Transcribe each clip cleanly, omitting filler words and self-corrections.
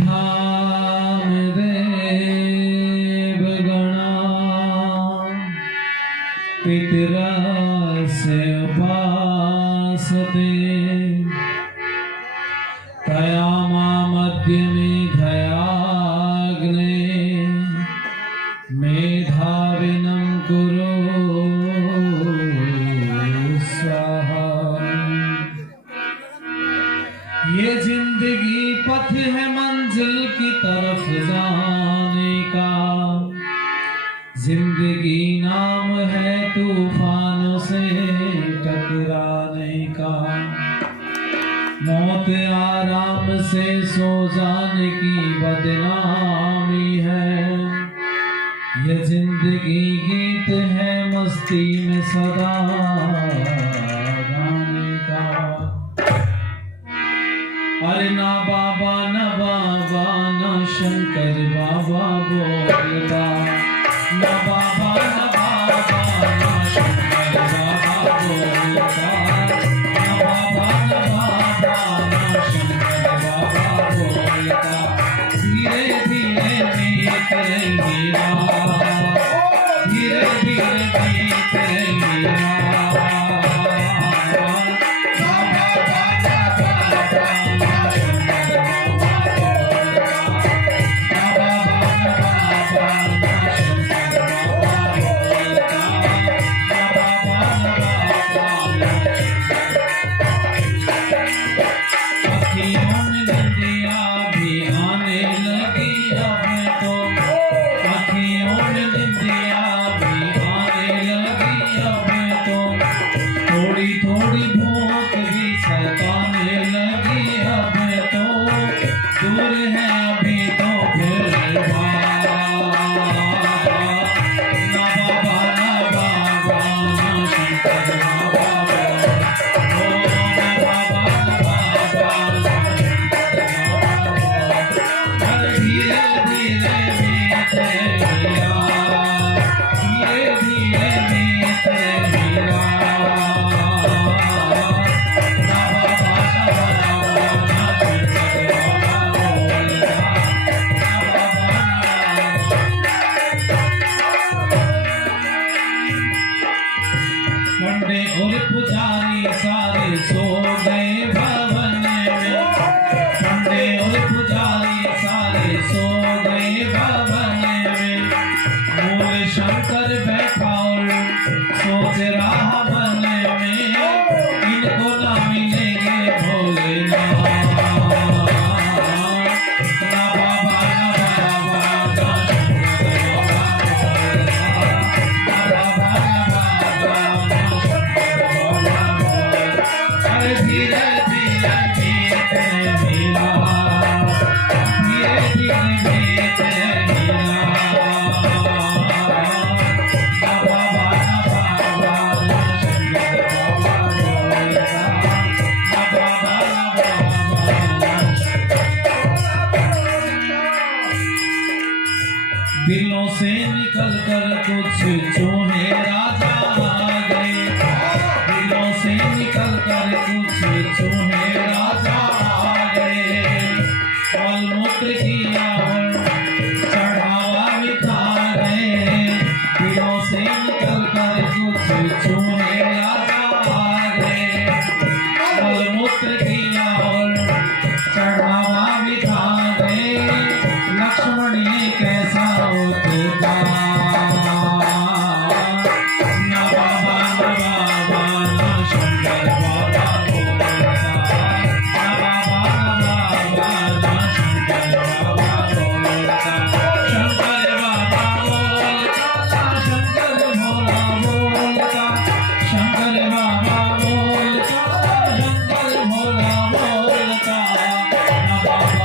धाम देव गणा पितरस्य उपासते तया मध्य मेधयाग्ने मेधाविनं कुरु स्वाहा। ये जिंदगी पथ है मंजिल की तरफ जाने का, जिंदगी नाम है तूफानों से टकराने का, मौत आराम से सो जाने की बदनामी है। ये जिंदगी गीत है मस्ती में सदा गाने का। अरे ना बाबा ना बाबा ना शंकर बाबा बोलता, ना बाबा ना बाबा ना शंकर बाबा बोलता, ना बाबा ना बाबा ना शंकर बाबा बोलता। धीरे धीरे बीत रही रात, धीरे धीरे बीत रही रात। थोड़ी भूख भी सताने लगी अब तो, दूर है अभी तो फिर ना बाबा ना बाबा ना शंकर बाबा ओ ना बाबा ना बाबा ना शंकर बाबा। धीरे धीरे बीत रही रात, धीरे धीरे बीत रही रात। पंडे और पुजारी सारे सो गए भवन में, पंडे और पुजारी सारे सो गए भवन में। मूल शंकर बैठा और सोच रहा मन में, इनको ना मिलेंगे भोलेनाथ। ना बाबा ना बाबा ना शंकर बाबा, ना बाबा ना बाबा। धीरे धीरे बीत रही रात, धीरे धीरे बीत रही रात। ना बाबा ना बाबा ना शंकर बाबा बोलता, ना बाबा ना बाबा ना दिलों से निकल कर कुछ चूहे राजा आ गए, दिलों से निकल कर कुछ चूहे राजा आ गए। मलमूत्र किया और चढ़ावा बिठा रहे, दिलों से निकल कर कुछ चूहे राजा आ गए। मलमूत्र किया और चढ़ावा बिठा रहे, लक्ष्मण ये कैसा होता। ना बाबा ना बाबा ना शंकर बाबा बोलता, ना बाबा ना बाबा ना शंकर बाबा बोलता। शंकर बाबा बोलता, शंकर भोला बोलता, शंकर बाबा बोलता, शंकर भोला बोलता। ना बाबा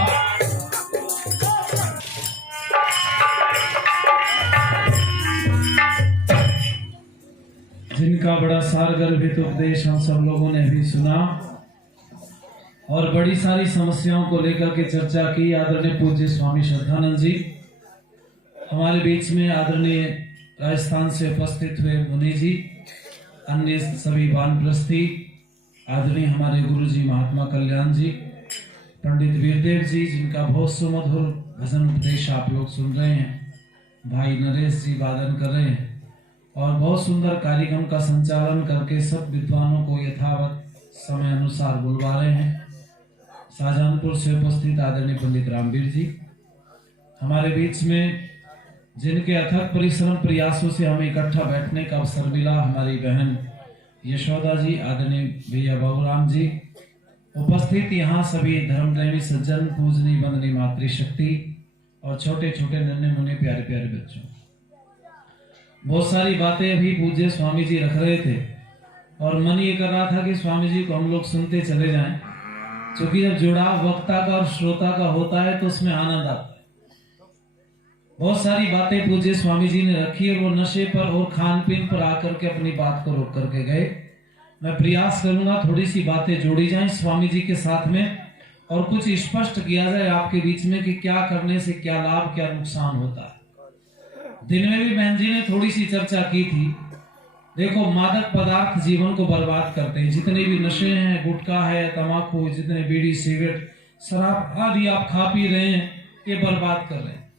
जिनका बड़ा सारगर्भित उपदेश हम सब लोगों ने भी सुना और बड़ी सारी समस्याओं को लेकर के चर्चा की। आदरणीय पूज्य स्वामी श्रद्धानंद जी हमारे बीच में, आदरणीय राजस्थान से उपस्थित हुए मुनि जी, अन्य सभी वानप्रस्थी, आदरणीय हमारे गुरु जी महात्मा कल्याण जी, पंडित वीरदेव जी, जिनका बहुत सुमधुर भजन उपदेश आप लोग सुन रहे हैं, भाई नरेश जी वादन कर रहे हैं और बहुत सुंदर कार्यक्रम का संचालन करके सब विद्वानों को यथावत समय अनुसार बुलवा रहे हैं। शाहजहानपुर से उपस्थित आदरणीय पंडित रामवीर जी हमारे बीच में, जिनके अथक परिश्रम प्रयासों से हमें इकट्ठा बैठने का अवसर मिला, हमारी बहन यशोदा जी, आदरणीय भैया बाबूराम जी, उपस्थित यहाँ सभी धर्मप्रेमी सज्जन, पूजनी वंदनी मातृशक्ति और छोटे छोटे नन्हे मुन्ने प्यारे प्यारे बच्चों। बहुत सारी बातें अभी पूज्य स्वामी जी रख रहे थे और मन ये कर रहा था कि स्वामी जी को हम लोग सुनते चले जाएं, क्योंकि जब जुड़ाव वक्ता का और श्रोता का होता है तो उसमें आनंद आता है। बहुत सारी बातें पूज्य स्वामी जी ने रखी और वो नशे पर और खान पीन पर आकर के अपनी बात को रोक करके गए। मैं प्रयास करूंगा थोड़ी सी बातें जोड़ी जाएं स्वामी जी के साथ में और कुछ स्पष्ट किया जाए आपके बीच में कि क्या करने से क्या लाभ क्या नुकसान होता है। दिन में भी बहन जी ने थोड़ी सी चर्चा की थी। देखो, मादक पदार्थ जीवन को बर्बाद करते हैं। जितने भी नशे हैं, गुटखा है, तंबाकू, जितने बीड़ी सिगरेट शराब आदि आप खा पी रहे हैं, ये बर्बाद कर रहे हैं।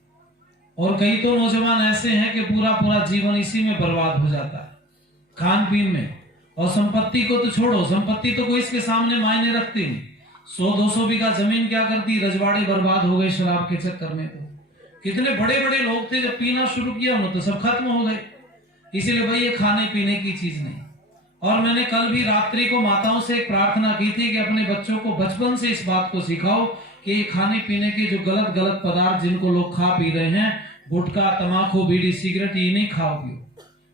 और कई तो नौजवान ऐसे हैं कि पूरा पूरा जीवन इसी में बर्बाद हो जाता है, खान पीन में। और संपत्ति को तो छोड़ो, संपत्ति तो कोई इसके सामने मायने रखती नहीं। 100-200 बीघा जमीन क्या करती, रजवाड़े बर्बाद हो गए शराब के चक्कर में। कितने बड़े बड़े लोग थे, जब पीना शुरू किया उन्होंने तो सब खत्म हो गए। इसीलिए भाई ये खाने पीने की चीज नहीं। और मैंने कल भी रात्रि को माताओं से एक प्रार्थना की थी कि अपने बच्चों को बचपन से इस बात को सिखाओ कि ये खाने पीने के जो गलत गलत पदार्थ जिनको लोग खा पी रहे हैं, गुटखा, तंबाकू, बीड़ी, सिगरेट, ये नहीं खाओ पियो।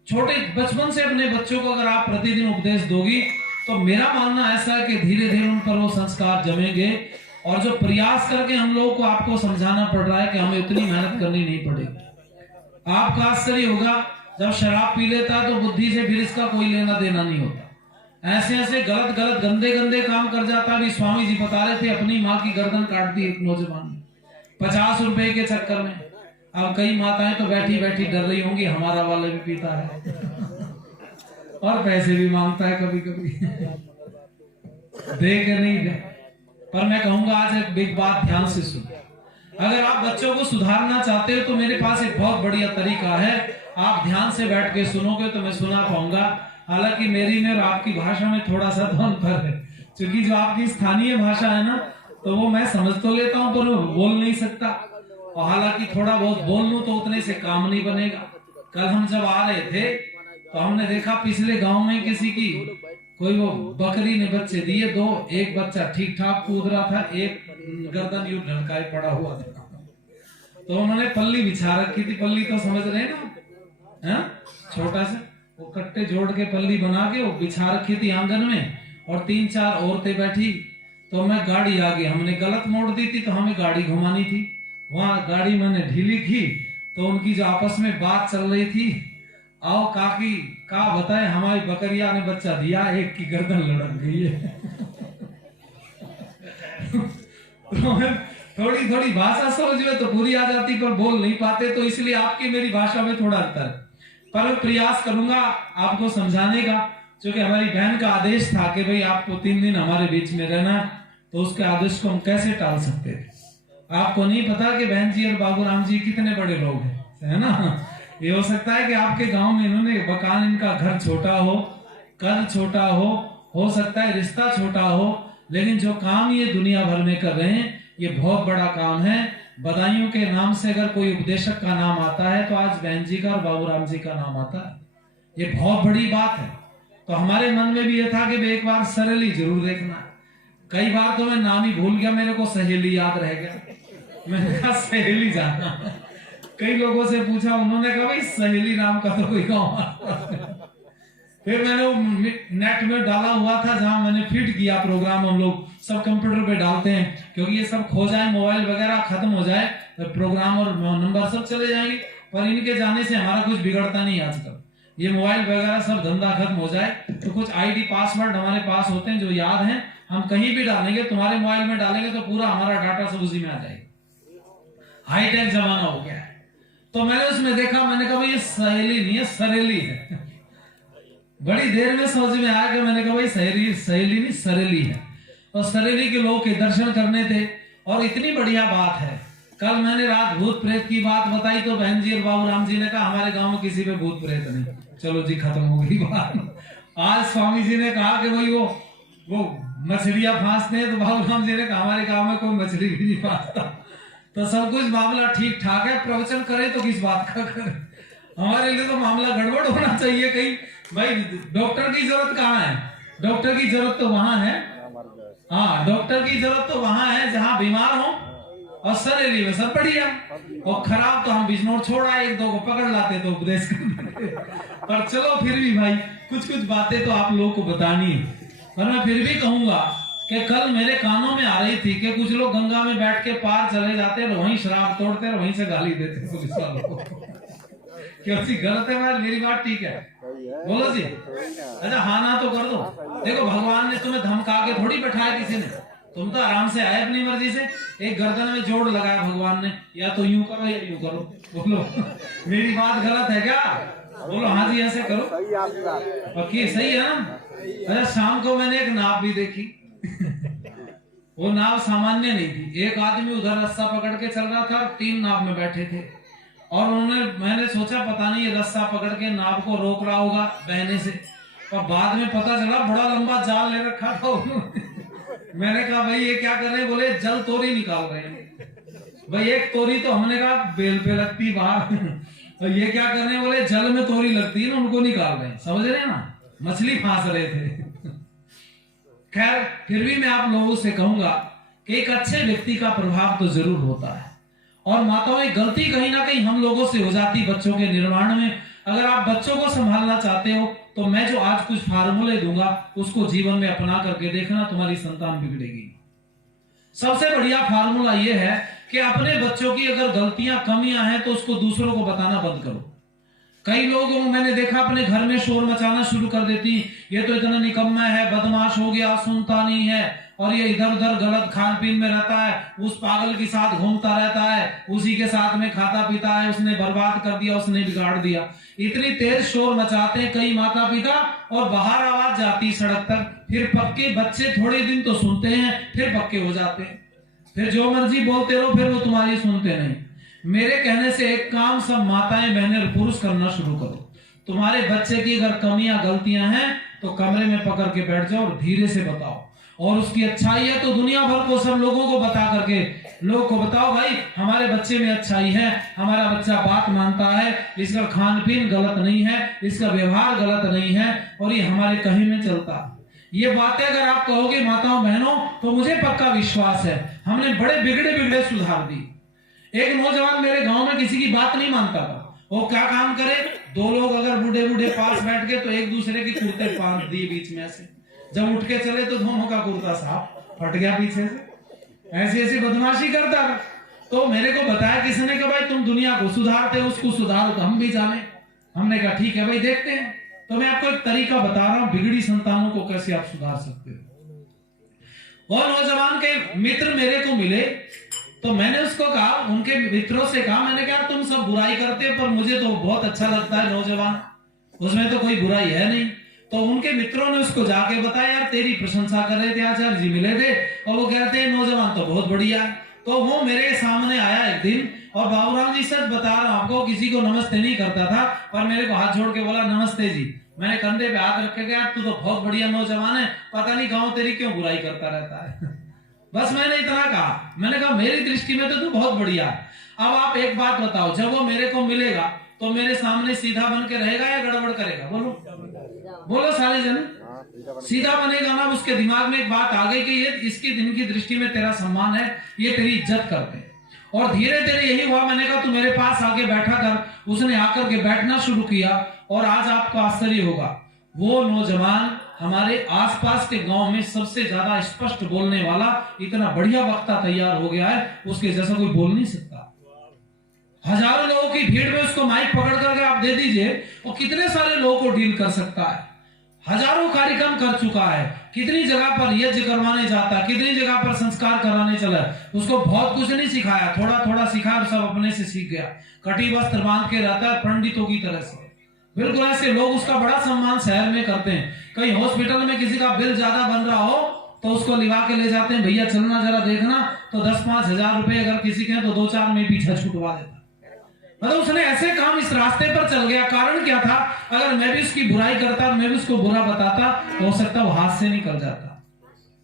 छोटे बचपन से अपने बच्चों को अगर आप प्रतिदिन उपदेश दोगी तो मेरा मानना ऐसा है कि धीरे धीरे उन पर वो संस्कार जमेंगे। और जो प्रयास करके हम लोगों को आपको समझाना पड़ रहा है कि हमें उतनी मेहनत करनी नहीं पड़ेगी। आपका आश्चर्य होगा, जब शराब पी लेता है तो बुद्धि से फिर इसका कोई लेना देना नहीं होता। ऐसे ऐसे गलत गलत गंदे गंदे काम कर जाता है। स्वामी जी बता रहे थे, अपनी माँ की गर्दन काट दी एक नौजवान ने 50 रुपए के चक्कर में। अब कई माताएं तो बैठी बैठी डर रही होंगी, हमारा वाला भी पीता है और पैसे भी मांगता है कभी कभी दे के नहीं दे। पर मैं कहूंगा आज एक बिग बात ध्यान से सुनो। अगर आप बच्चों को सुधारना चाहते हो तो मेरे पास एक बहुत बढ़िया तरीका है। आप ध्यान से बैठ के सुनोगे तो मैं सुना पाऊंगा। हालांकि मेरी में और आपकी भाषा में थोड़ा सा तो अंतर है, क्योंकि जो आपकी स्थानीय भाषा है ना, तो वो मैं समझ तो लेता हूं पर वो बोल नहीं सकता। और हालांकि थोड़ा बहुत बोल लूं तो उतने से काम नहीं बनेगा। कल हम जब आ रहे थे तो हमने देखा पिछले गांव में किसी की कोई वो बकरी ने बच्चे दिए 2। एक बच्चा ठीक ठाक कूद रहा था, एक गर्दन यूं ढलकाए पड़ा हुआ था। तो उन्होंने पल्ली बिछा रखी थी। पल्ली तो समझ रहे हैं ना, छोटा सा वो कट्टे जोड़ के पल्ली बना के वो बिछा रखी थी आंगन में और 3-4 औरतें बैठी। तो मैं गाड़ी आ गई, हमने गलत मोड़ दी थी तो हमें गाड़ी घुमानी थी। वहां गाड़ी मैंने ढीली की तो उनकी जो आपस में बात चल रही थी, आओ काकी का बताए हमारी बकरिया ने बच्चा दिया, एक की गर्दन लड़क गई है तो थोड़ी थोड़ी भाषा समझ में तो पूरी आ जाती पर बोल नहीं पाते, तो इसलिए आपकी मेरी भाषा में थोड़ा अंतर है। पर मैं प्रयास करूंगा आपको समझाने का, क्योंकि हमारी बहन का आदेश था कि भाई आपको 3 दिन हमारे बीच में रहना, तो उसके आदेश को हम कैसे टाल सकते थे। आपको नहीं पता कि बहन जी और बाबूराम जी कितने बड़े लोग हैं, है ना। ये हो सकता है कि आपके गांव में इन्होंने मकान, इनका घर छोटा हो, कद छोटा हो सकता है रिश्ता छोटा हो, लेकिन जो काम ये दुनिया भर में कर रहे हैं ये बहुत बड़ा काम है। बदायूं के नाम से अगर कोई उपदेशक का नाम आता है तो आज बहन जी का और बाबूराम जी का नाम आता है। ये बहुत बड़ी बात है। तो हमारे मन में भी ये था कि एक बार सरेली जरूर देखना। कई बार तो मैं नाम ही भूल गया, मेरे को सहेली याद रह गया। मैंने कहा सहेली जाना। कई लोगों से पूछा, उन्होंने कहा भाई सहेली नाम का तो कोई गाँव। फिर मैंने वो नेट में डाला हुआ था जहां मैंने फिट किया प्रोग्राम। हम लोग सब कंप्यूटर पे डालते हैं, क्योंकि ये सब खो जाए, मोबाइल वगैरह खत्म हो जाए तो प्रोग्राम और नंबर सब चले जाएंगे। पर इनके जाने से हमारा कुछ बिगड़ता नहीं। आजकल ये मोबाइल वगैरह सब धंधा खत्म हो जाए तो कुछ आईडी पासवर्ड हमारे पास होते हैं जो याद हैं, हम कहीं भी डालेंगे, तुम्हारे मोबाइल में डालेंगे तो पूरा हमारा डाटा सब उसी में आ जाएगा। हाईटेक जमाना हो गया है। तो मैंने उसमें देखा, मैंने कहा ये सहेली नहीं है, सरेली है। बड़ी देर में समझ में आया कि मैंने कहा भाई सहेली नहीं सरेली है। और सरेली के लोग के दर्शन करने थे। और इतनी बढ़िया बात है, कल मैंने रात भूत प्रेत की बात बताई तो बहन जी और बाबू राम जी ने कहा हमारे गांव में किसी पे भूत प्रेत नहीं। चलो जी, खत्म हो गई बात। आज स्वामी जी ने कहा कि भाई वो मछलियां फांसते हैं, तो बाबू राम जी ने कहा हमारे गांव में कोई मछली भी नहीं फांसता। तो सब कुछ मामला ठीक ठाक है, प्रवचन करे तो किस बात का करे। हमारे लिए तो मामला गड़बड़ होना चाहिए कहीं। भाई डॉक्टर की जरूरत कहाँ है? डॉक्टर की जरूरत तो वहां है, हाँ डॉक्टर की जरूरत तो वहां है जहां बीमार हो, और सरेली में सब बढ़िया। और खराब तो हम बिजनौर छोड़ा, एक दो को पकड़ लाते तो उपदेश करते। पर चलो फिर भी भाई कुछ बातें तो आप लोगों को बतानी है। पर मैं फिर भी कहूंगा कि कल मेरे कानों में आ रही थी कि कुछ लोग गंगा में बैठ के पार चले जाते और वहीं शराब तोड़ते और वहीं से गाली देते पुलिस वालों को। क्यों सी गलत है? मैं मेरी बात ठीक है? बोलो जी। अच्छा हाँ ना तो कर दो। देखो भगवान ने तुम्हें धमका के थोड़ी बैठाया किसी ने, तुम तो आराम से आए अपनी मर्जी से। एक गर्दन में जोड़ लगाया भगवान ने, या तो यूं करो या यूं करो। बोलो मेरी बात गलत है क्या? बोलो हाँ जी ऐसे करो, पक्की सही है ना? अच्छा शाम को मैंने एक नाव भी देखी। वो नाव सामान्य नहीं थी। एक आदमी उधर रस्सा पकड़ के चल रहा था, 3 नाव में बैठे थे। और मैंने सोचा पता नहीं ये रस्सा पकड़ के नाव को रोक रहा होगा बहने से, और बाद में पता चला बड़ा लंबा जाल ले रखा था उन्होंने। मैंने कहा भाई ये क्या कर रहे हैं? बोले जल तोरी निकाल रहे हैं। भाई एक तोरी तो हमने कहा बेल पे लगती बाहर, तो ये क्या कर रहे हैं? बोले जल में तोरी लगती है ना, उनको निकाल रहे हैं। समझ रहे हैं ना? मछली फांस रहे थे। खैर फिर भी मैं आप लोगों से कहूंगा कि एक अच्छे व्यक्ति का प्रभाव तो जरूर होता है। और माताओं गलती कहीं ना कहीं हम लोगों से हो जाती बच्चों के निर्माण में। अगर आप बच्चों को संभालना चाहते हो तो मैं जो आज कुछ फार्मूले दूंगा उसको जीवन में अपना करके देखना, तुम्हारी संतान बिगड़ेगी। सबसे बढ़िया फार्मूला यह है कि अपने बच्चों की अगर गलतियां कमियां हैं तो उसको दूसरों को बताना बंद करो। कई लोग मैंने देखा अपने घर में शोर मचाना शुरू कर देती, ये तो इतना निकम्मा है, बदमाश हो गया, सुनता नहीं है, और ये इधर उधर गलत खान पीन में रहता है, उस पागल के साथ घूमता रहता है, उसी के साथ में खाता पीता है, उसने बर्बाद कर दिया, उसने बिगाड़ दिया। इतनी तेज शोर मचाते हैं कई माता पिता, और बाहर आवाज जाती सड़क तक। फिर पक्के बच्चे थोड़े दिन तो सुनते हैं, फिर पक्के हो जाते हैं, फिर जो मर्जी बोलते रहो, फिर वो तुम्हारी सुनते नहीं। मेरे कहने से एक काम सब माताएं बहनें और पुरुष करना शुरू करो। तुम्हारे बच्चे की अगर कमियां गलतियां हैं तो कमरे में पकड़ के बैठ जाओ और धीरे से बताओ, और उसकी अच्छाई है तो दुनिया भर को सब लोगों को बता करके लोग को बताओ भाई हमारे बच्चे में अच्छाई है, हमारा बच्चा बात मानता है, इसका खान पीन गलत नहीं है, इसका व्यवहार गलत नहीं है, और ये हमारे कहे में चलता। ये बातें अगर आप कहोगे माताओं बहनों तो मुझे पक्का विश्वास है हमने बड़े बिगड़े सुधार दी। एक नौजवान मेरे गांव में किसी की बात नहीं मानता था। वो क्या काम करे, 2 लोग अगर बूढ़े पास बैठ गए तो एक दूसरे की कुर्ते बांध दिए बीच में से, जब उठ के चले तो दोनों का कुर्ता साफ फट गया पीछे से। ऐसी बदमाशी करता था। तो मेरे को बताया किसने कि भाई तुम दुनिया को सुधारते हो, उसको सुधारो तो हम भी जाने। हमने कहा ठीक है भाई देखते हैं। तो मैं आपको एक तरीका बता रहा हूं बिगड़ी संतानों को कैसे आप सुधार सकते हो। और नौजवान के मित्र मेरे को मिले तो मैंने उसको कहा, उनके मित्रों से कहा, मैंने कहा तुम सब बुराई करते हो पर मुझे तो बहुत अच्छा लगता है नौजवान, उसमें तो कोई बुराई है नहीं। तो उनके मित्रों ने उसको जाके बताया यार तेरी प्रशंसा कर रहे थे, आचार्य जी मिले थे और वो कहते हैं नौजवान तो बहुत बढ़िया है। तो वो मेरे सामने आया एक दिन, और बाबूराम जी सच बता रहा हूं आपको, किसी को नमस्ते नहीं करता था, पर मेरे को हाथ जोड़ के बोला नमस्ते जी। मैंने कंधे पे हाथ रख के गया, तू तो बहुत बढ़िया नौजवान है, पता नहीं गाँव तेरी क्यों बुराई करता रहता है। बस मैंने इतना कहा। मैंने कहा मेरी दृष्टि में तो तू बहुत बढ़िया है। अब आप एक बात बताओ, जब वो मेरे को मिलेगा तो मेरे सामने सीधा बन के रहेगा या गड़बड़ करेगा? बोलो सारे जन, सीधा बनेगा ना। उसके दिमाग में एक बात आ गई कि ये इसकी दिन की दृष्टि में तेरा सम्मान है, ये तेरी इज्जत करते हैं। और धीरे धीरे यही हुआ। मैंने कहा तू मेरे पास आके बैठा कर, उसने आकर के बैठना शुरू किया, और आज आपको आश्चर्य होगा वो नौजवान हमारे आसपास के गांव में सबसे ज्यादा स्पष्ट बोलने वाला, इतना बढ़िया वक्ता तैयार हो गया है, उसके जैसा कोई बोल नहीं सकता। हजारों लोगों की भीड़ में उसको माइक पकड़ करके आप दे दीजिए, वो कितने सारे लोगों को डील कर सकता है। हजारों कार्यक्रम कर चुका है, कितनी जगह पर यज्ञ करवाने जाता है, कितनी जगह पर संस्कार कराने चला। उसको बहुत कुछ नहीं सिखाया, थोड़ा थोड़ा सिखाया, सब अपने से सीख गया। कटी वस्त्र बांध के रहता है पंडितों की तरह से। बिल्कुल ऐसे लोग उसका बड़ा सम्मान शहर में करते हैं। कहीं हॉस्पिटल में किसी का बिल ज्यादा बन रहा हो तो उसको लिवा के ले जाते हैं, भैया चलना जरा देखना, तो 10-5 हजार रुपए अगर किसी के हैं तो 2-4 में पीछा छुटवा देता। मतलब उसने ऐसे काम इस रास्ते पर चल गया। कारण क्या था? अगर मैं भी उसकी बुराई करता, मैं भी उसको बुरा बताता, तो हो सकता वो हाथ से निकल जाता।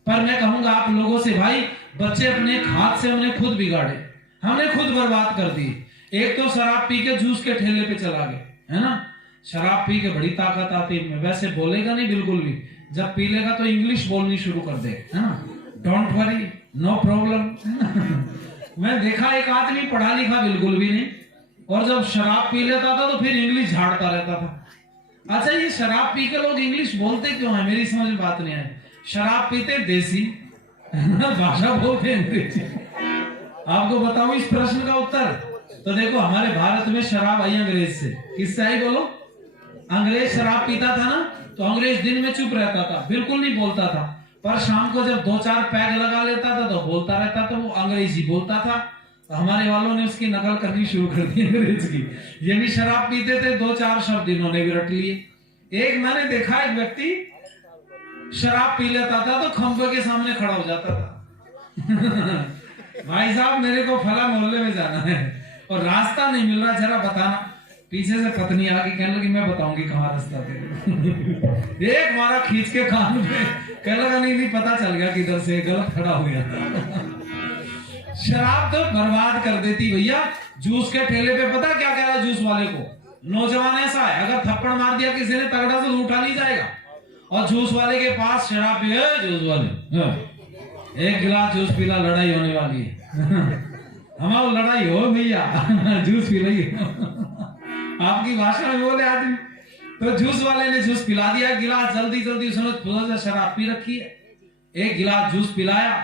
पर मैं कहूंगा आप लोगों से, भाई बच्चे अपने हाथ से हमने खुद बिगाड़े, हमने खुद बर्बाद कर दी। एक तो शराब पी के जूस के ठेले पे चला गया, है ना। शराब पी के बड़ी ताकत आती है, वैसे बोलेगा नहीं बिल्कुल भी, जब पी लेगा तो इंग्लिश बोलनी शुरू कर दे, है ना। Don't worry, no problem. मैं देखा एक आदमी पढ़ा लिखा बिल्कुल भी नहीं, और जब शराब पी लेता था तो फिर इंग्लिश झाड़ता रहता था। अच्छा, ये शराब पी के लोग इंग्लिश बोलते क्यों है? मेरी समझ में बात नहीं आई। शराब पीते देसी भाषा बोलते अंग्रेजी। आपको बताऊं इस प्रश्न का उत्तर? तो देखो, हमारे भारत में शराब आई अंग्रेज से। किससे आई बोलो? अंग्रेज शराब पीता था ना, तो अंग्रेज दिन में चुप रहता था, बिल्कुल नहीं बोलता था, पर शाम को जब 2-4 पैग लगा लेता था तो बोलता रहता था, वो अंग्रेजी बोलता था। तो हमारे वालों ने उसकी नकल करनी शुरू कर दी अंग्रेज की। ये भी शराब पीते थे, 2-4 शब्द इन्होंने भी रट लिए। एक मैंने देखा, एक व्यक्ति शराब पी लेता था तो खंभे के सामने खड़ा हो जाता था। भाई साहब, मेरे को फला मोहल्ले में जाना है और रास्ता नहीं मिल रहा, जरा बताना। पीछे से पत्नी आके कहने लगी, मैं बताऊंगी कहाँ रास्ता दे। एक मारा खींच के कान पे, कहने लगा नहीं पता चल गया किधर से, गलत खड़ा हो गया था। शराब तो बर्बाद कर देती भैया। जूस के ठेले पे पता क्या कह रहा है जूस वाले को? नौजवान ऐसा है, अगर थप्पड़ मार दिया किसी ने तगड़ा तो उठा नहीं जाएगा। और जूस वाले के पास शराब पी, जूस वाले 1 गिलास जूस पीला, लड़ाई होने वाली है। हमारा लड़ाई हो भैया, जूस पी रही आपकी भाषा में बोले आदमी। तो जूस वाले ने जूस पिला दिया, 1 गिलास, जल्दी जल्दी उसने शराब पी रखी है। 1 गिलास जूस पिलाया,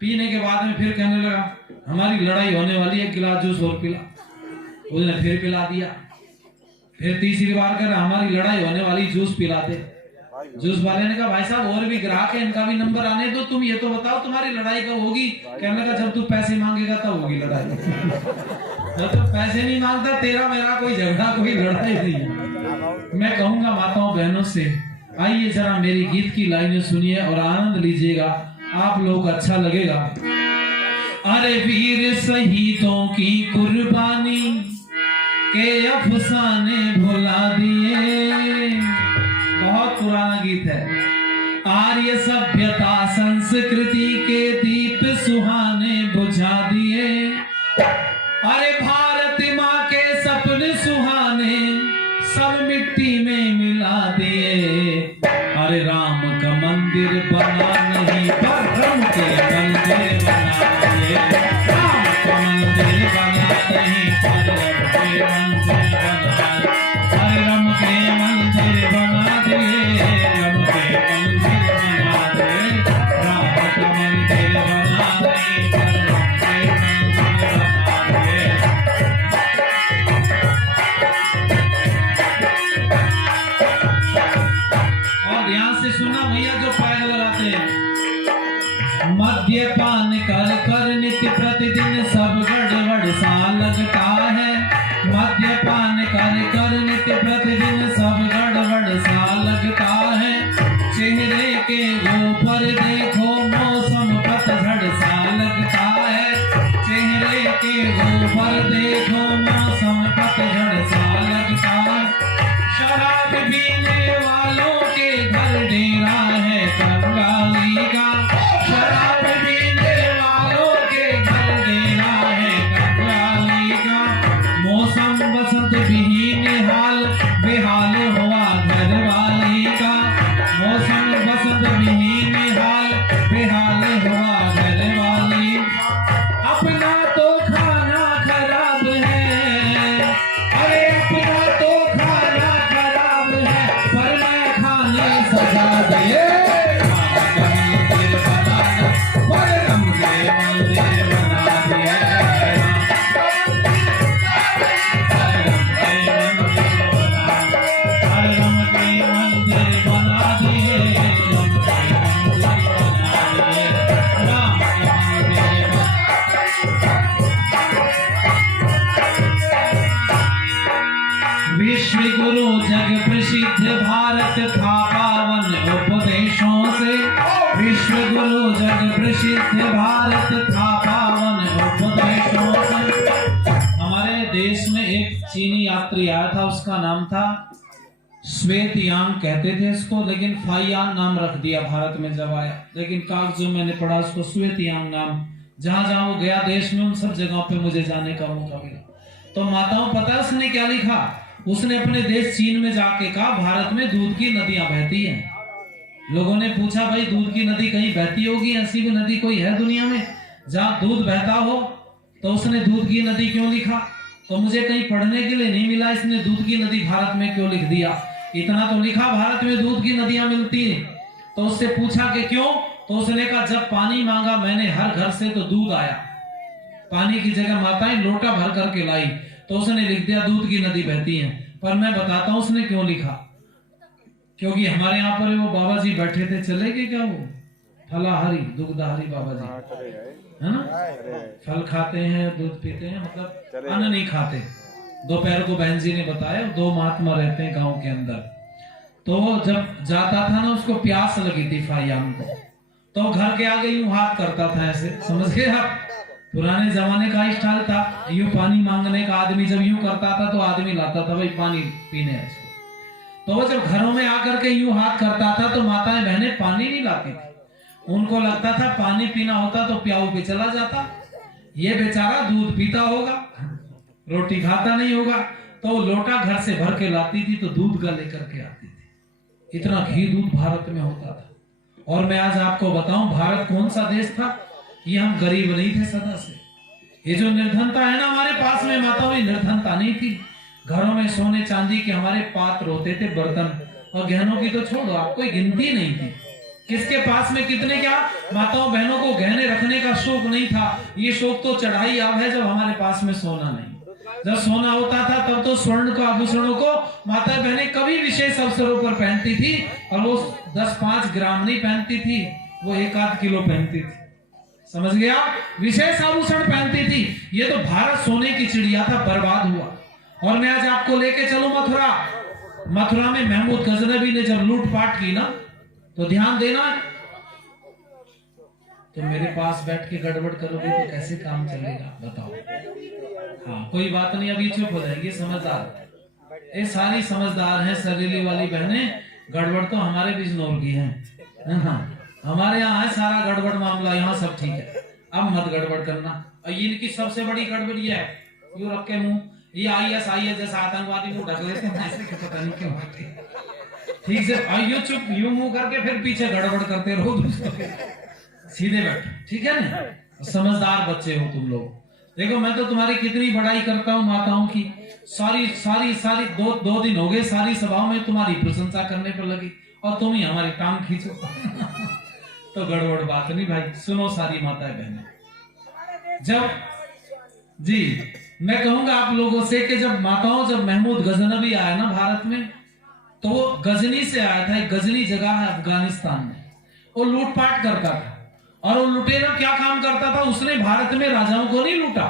पीने के बाद में फिर कहने लगा हमारी लड़ाई होने वाली है, 1 गिलास जूस और पिला। उसने फिर पिला दिया। फिर तीसरी बार कह रहा हमारी लड़ाई होने वाली, जूस पिला दे। जूस वाले ने कहा भाई साहब और भी ग्राहक है, इनका भी नंबर आने दो, तुम ये तो बताओ तुम्हारी लड़ाई कब होगी? कहने लगा जब तू पैसे मांगेगा तब होगी लड़ाई। तो पैसे नहीं मांगता, तेरा मेरा कोई झगड़ा, कोई लड़ाई नहीं। मैं कहूंगा माताओं बहनों से, आइए जरा मेरी गीत की लाइनें सुनिए और आनंद लीजिएगा, आप लोग को अच्छा लगेगा। अरे वीर शहीदों की कुर्बानी के अफसाने भुला दिए। बहुत पुराना गीत है। आर्य सभ्यता संस्कृति के दीप सुहाने बुझा दिए। अरे भारत माँ के सपने सुहाने सब मिट्टी में मिला दिए। अरे राम का मंदिर बना नहीं पर धर्म के मंदिर बना दिए। राम का मंदिर बना नहीं पर धर्म के मंदिर बना दिए। अरे राम के मंदिर बना दिए, राम के मंदिर बना दिए। राम का मंदिर बना नहीं पर धर्म के मंदिर बना दिए। और यहाँ से सुना भैया जो पैर लगाते हैं। मद्यपान कर कर नित्य प्रतिदिन सब गड़बड़ सा लगता है। मद्यपान कर कर नित्य प्रतिदिन सब गड़बड़ सा लगता है। चेहरे के ऊपर देखो मौसम पतझड़ सा लगता है। चेहरे के ऊपर देखो मौसम पतझड़ सा लगता है। शराब पीने वालों के घर डेरा है कंगाली का। शराब पीने वालों के घर डेरा है कंगाली का। मौसम बसंत विहीन हाल बेहाल हुआ घरवाली का। मौसम बसंत विहीन हाल बेहाल हुआ घरवाली। अपना तो खाना खराब है, अरे अपना तो खाना खराब है, पर मैं खाने सजा दिए। विश्व गुरु जग प्रसिद्ध भारत था पावन उपदेशों से। विश्व गुरु यात्री आया था, उसका नाम था श्वेतयांग कहते थे इसको, लेकिन फाइयान नाम रख दिया भारत में जब आया। लेकिन कागजों मैंने पढ़ा उसको श्वेतयांग नाम, जहां जहां वो गया देश में उन सब जगहों पे मुझे जाने का मौका मिला। तो माताओं पता है उसने क्या लिखा? उसने अपने देश चीन में जाके कहा भारत में दूध की नदियां बहती हैं। लोगों ने पूछा भाई दूध की नदी कहीं बहती होगी, ऐसी भी नदी कोई है दुनिया में जहां दूध बहता हो? तो उसने दूध की नदी क्यों लिखा? तो मुझे कहीं पढ़ने के लिए नहीं मिला इसने दूध की नदी भारत में क्यों लिख दिया। इतना तो लिखा भारत में दूध की नदियां मिलती है। तो उससे पूछा कि क्यों? तो उसने कहा जब पानी मांगा मैंने हर घर से तो दूध आया, पानी की जगह माताएं लोटा भर करके लाई, तो उसने लिख दिया दूध की नदी बहती है। पर मैं बताता हूं उसने क्यों लिखा, क्योंकि हमारे यहाँ पर वो बाबा जी बैठे थे, चले गए क्या? वो फलाहारी दुग्धाहारी बाबा जी है ना, फल खाते हैं दूध पीते हैं, मतलब अन्न नहीं खाते। दोपहर को बहन जी ने बताया 2 महात्मा रहते हैं गांव के अंदर। तो जब जाता था ना उसको प्यास लगी थी फाइयाम को, तो घर के आगे यूं हाथ करता था ऐसे, समझ गए आप? पुराने जमाने का स्टाइल था, यूं पानी मांगने का। आदमी जब यूं करता था तो आदमी लाता था भाई पानी पीने ऐसे। तो वो जब घरों में आकर के यूं हाथ करता था तो माताएं बहनें पानी नहीं लाती थी। उनको लगता था पानी पीना होता तो प्याऊ पे चला जाता, ये बेचारा दूध पीता होगा, रोटी खाता नहीं होगा। तो लोटा घर से भर के लाती थी तो दूध का लेकर के आती थी। इतना घी दूध भारत में होता था। और मैं आज आपको बताऊं भारत कौन सा देश था? ये हम गरीब नहीं थे सदा से। ये जो निर्धनता है ना हमारे पास में माताओं, ये निर्धनता नहीं थी। घरों में सोने चांदी के हमारे पात्र होते थे, बर्तन, और गहनों की तो छोड़ो, आप कोई गिनती नहीं थी किसके पास में कितने। क्या माताओं बहनों को गहने रखने का शौक नहीं था। ये शौक तो चढ़ाई अब है जब हमारे पास में सोना नहीं। जब सोना होता था तब तो स्वर्ण को आभूषणों को माता बहनें कभी विशेष अवसरों पर पहनती थी, और वो 10-5 ग्राम नहीं पहनती थी, वो 1-8 किलो पहनती थी। समझ गया? विशेष आभूषण पहनती थी। ये तो भारत सोने की चिड़िया था, बर्बाद हुआ। और मैं आज आपको लेके चलूं मथुरा। मथुरा में महमूद गजनबी ने जब लूटपाट की ना, तो ध्यान देना, तो मेरे पास बैठ के गड़बड़ करोगे तो कैसे काम चलेगा बताओ? हाँ कोई बात नहीं, अभी चुप हो जाएगी, समझदार। ये सारी समझदार हैं सरेली वाली बहनें। गड़बड़ तो हमारे बिजनौर की है। हाँ हमारे यहाँ है सारा गड़बड़ मामला, यहाँ सब ठीक है। अब मत गड़बड़ करना। और इनकी सबसे बड़ी गड़बड़ ये है, यूं रख के मुंह, ये IS जैसा आतंकवादी मुंह ढक लेते हैं ऐसे, पता नहीं क्यों होते। ठीक से आइयो चुप, यूं मुंह करके फिर पीछे गड़बड़ करते रहो दूसरों के। सीधे बैठो, ठीक है ना? समझदार बच्चे हो तुम लोग। देखो मैं तो तुम्हारी कितनी बड़ाई करता हूँ माताओं की। सारी दो दिन हो गए सारी सभाओं में तुम्हारी प्रशंसा करने पर लगी, और तुम ही हमारी टांग खींचो। तो गड़बड़ बात नहीं भाई। सुनो सारी माताएं बहनें, जब जी मैं कहूंगा आप लोगों से कि जब महमूद गजनबी आया ना भारत में, तो वो गजनी से आया था। एक गजनी जगह है अफगानिस्तान में। वो लूटपाट करता था, और वो लुटेरा क्या काम करता था? उसने भारत में राजाओं को नहीं लूटा,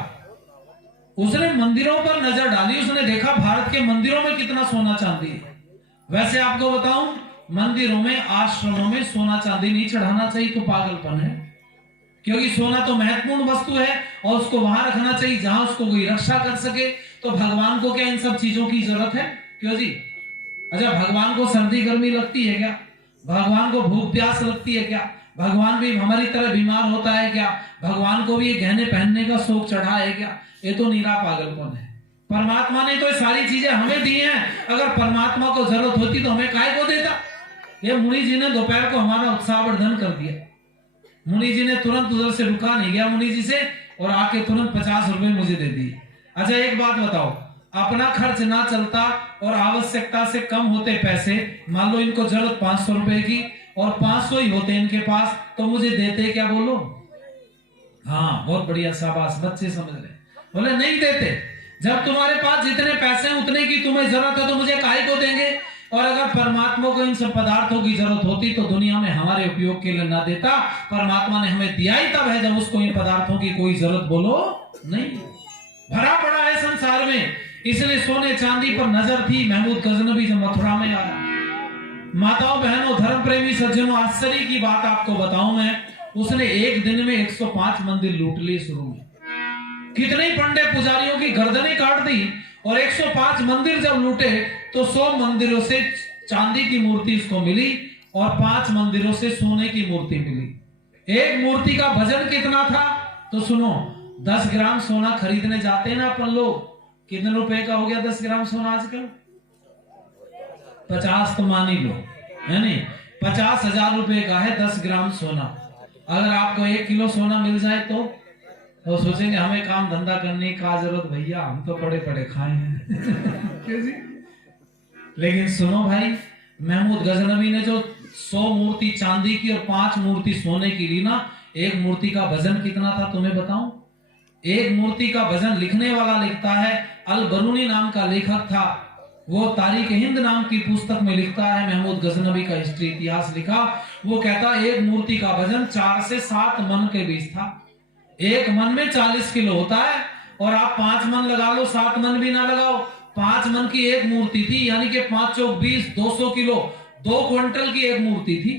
उसने मंदिरों पर नजर डाली। उसने देखा भारत के मंदिरों में कितना सोना चांदी है। वैसे आपको बताऊं, मंदिरों में आश्रमों में सोना चांदी नहीं चढ़ाना चाहिए, तो पागलपन है। क्योंकि सोना तो महत्वपूर्ण वस्तु है, और उसको वहां रखना चाहिए जहां उसको कोई रक्षा कर सके। तो भगवान को क्या इन सब चीजों की जरूरत है? क्यों जी? अच्छा भगवान को सर्दी गर्मी लगती है क्या? भगवान को भूख प्यास लगती है क्या? भगवान भी हमारी तरह बीमार होता है क्या? भगवान को भी गहने पहनने का शौक चढ़ा है क्या? ये तो नीरा पागलपन है। परमात्मा ने तो ये सारी चीजें हमें दी हैं। अगर परमात्मा को जरूरत होती तो हमें काय को देता? ये मुनि जी ने दोपहर को हमारा उत्साहवर्धन कर दिया। मुनि जी ने तुरंत उधर से रुका नहीं गया मुनि जी से, और आके तुरंत 50 रुपए मुझे दे दिए। अच्छा एक बात बताओ, अपना खर्च ना चलता और आवश्यकता से कम होते पैसे, मान लो इनको जरूरत 500 रुपए की और 500 ही होते इनके पास, तो मुझे देते क्या? बोलो हाँ बहुत बढ़िया, शाबाश, बच्चे समझ रहे। बोले नहीं देते। जब तुम्हारे पास जितने पैसे हैं उतने की तुम्हें जरूरत है तो मुझे काहे को देंगे? और अगर परमात्मा को इन सब पदार्थों की जरूरत होती तो दुनिया में हमारे उपयोग के लिए ना देता। परमात्मा ने हमें दिया ही तब है जब उसको इन पदार्थों की कोई जरूरत बोलो नहीं। भरा पड़ा है संसार में, इसलिए सोने चांदी पर नजर थी। महमूद गजनबी जब मथुरा में आया, माताओं बहनों धर्म प्रेमी सज्जनों, आश्चर्य की बात आपको बताऊं मैं, उसने एक दिन में 105 मंदिर लूट लिए शुरू में। कितने पंडे पुजारियों की गर्दनें काट दी, और 105 मंदिर जब लूटे तो 100 मंदिरों से चांदी की मूर्ति उसको मिली और 5 मंदिरों से सोने की मूर्ति मिली। एक मूर्ति का वजन कितना था तो सुनो, 10 ग्राम सोना खरीदने जाते हैं ना अपन लोग, कितने रुपए का हो गया 10 ग्राम सोना आजकल? 50 तो मान ही लो, है नहीं, 50,000 रुपए का है 10 ग्राम सोना। अगर आपको 1 किलो सोना मिल जाए तो सोचेंगे हमें काम धंधा करने का जरूरत, भैया हम तो पड़े पड़े खाए हैं क्यों जी? लेकिन सुनो भाई, महमूद गजनवी ने जो 100 मूर्ति चांदी की और 5 मूर्ति सोने की ली ना, एक मूर्ति का वजन कितना था तुम्हें बताऊं? एक मूर्ति का वजन लिखने वाला लिखता है, अल बरूनी नाम का लेखक था, वो तारीख हिंद नाम की पुस्तक में लिखता है, महमूद गजनवी का हिस्ट्री इतिहास लिखा, वो कहता है एक मूर्ति का वजन 4 से 7 मन के बीच था। एक मन में 40 किलो होता है और आप 5 मन लगा लो, 7 मन भी ना लगाओ, 5 मन की एक मूर्ति थी, यानी कि 5 चौक 20, 200 किलो, 2 क्विंटल की एक मूर्ति थी।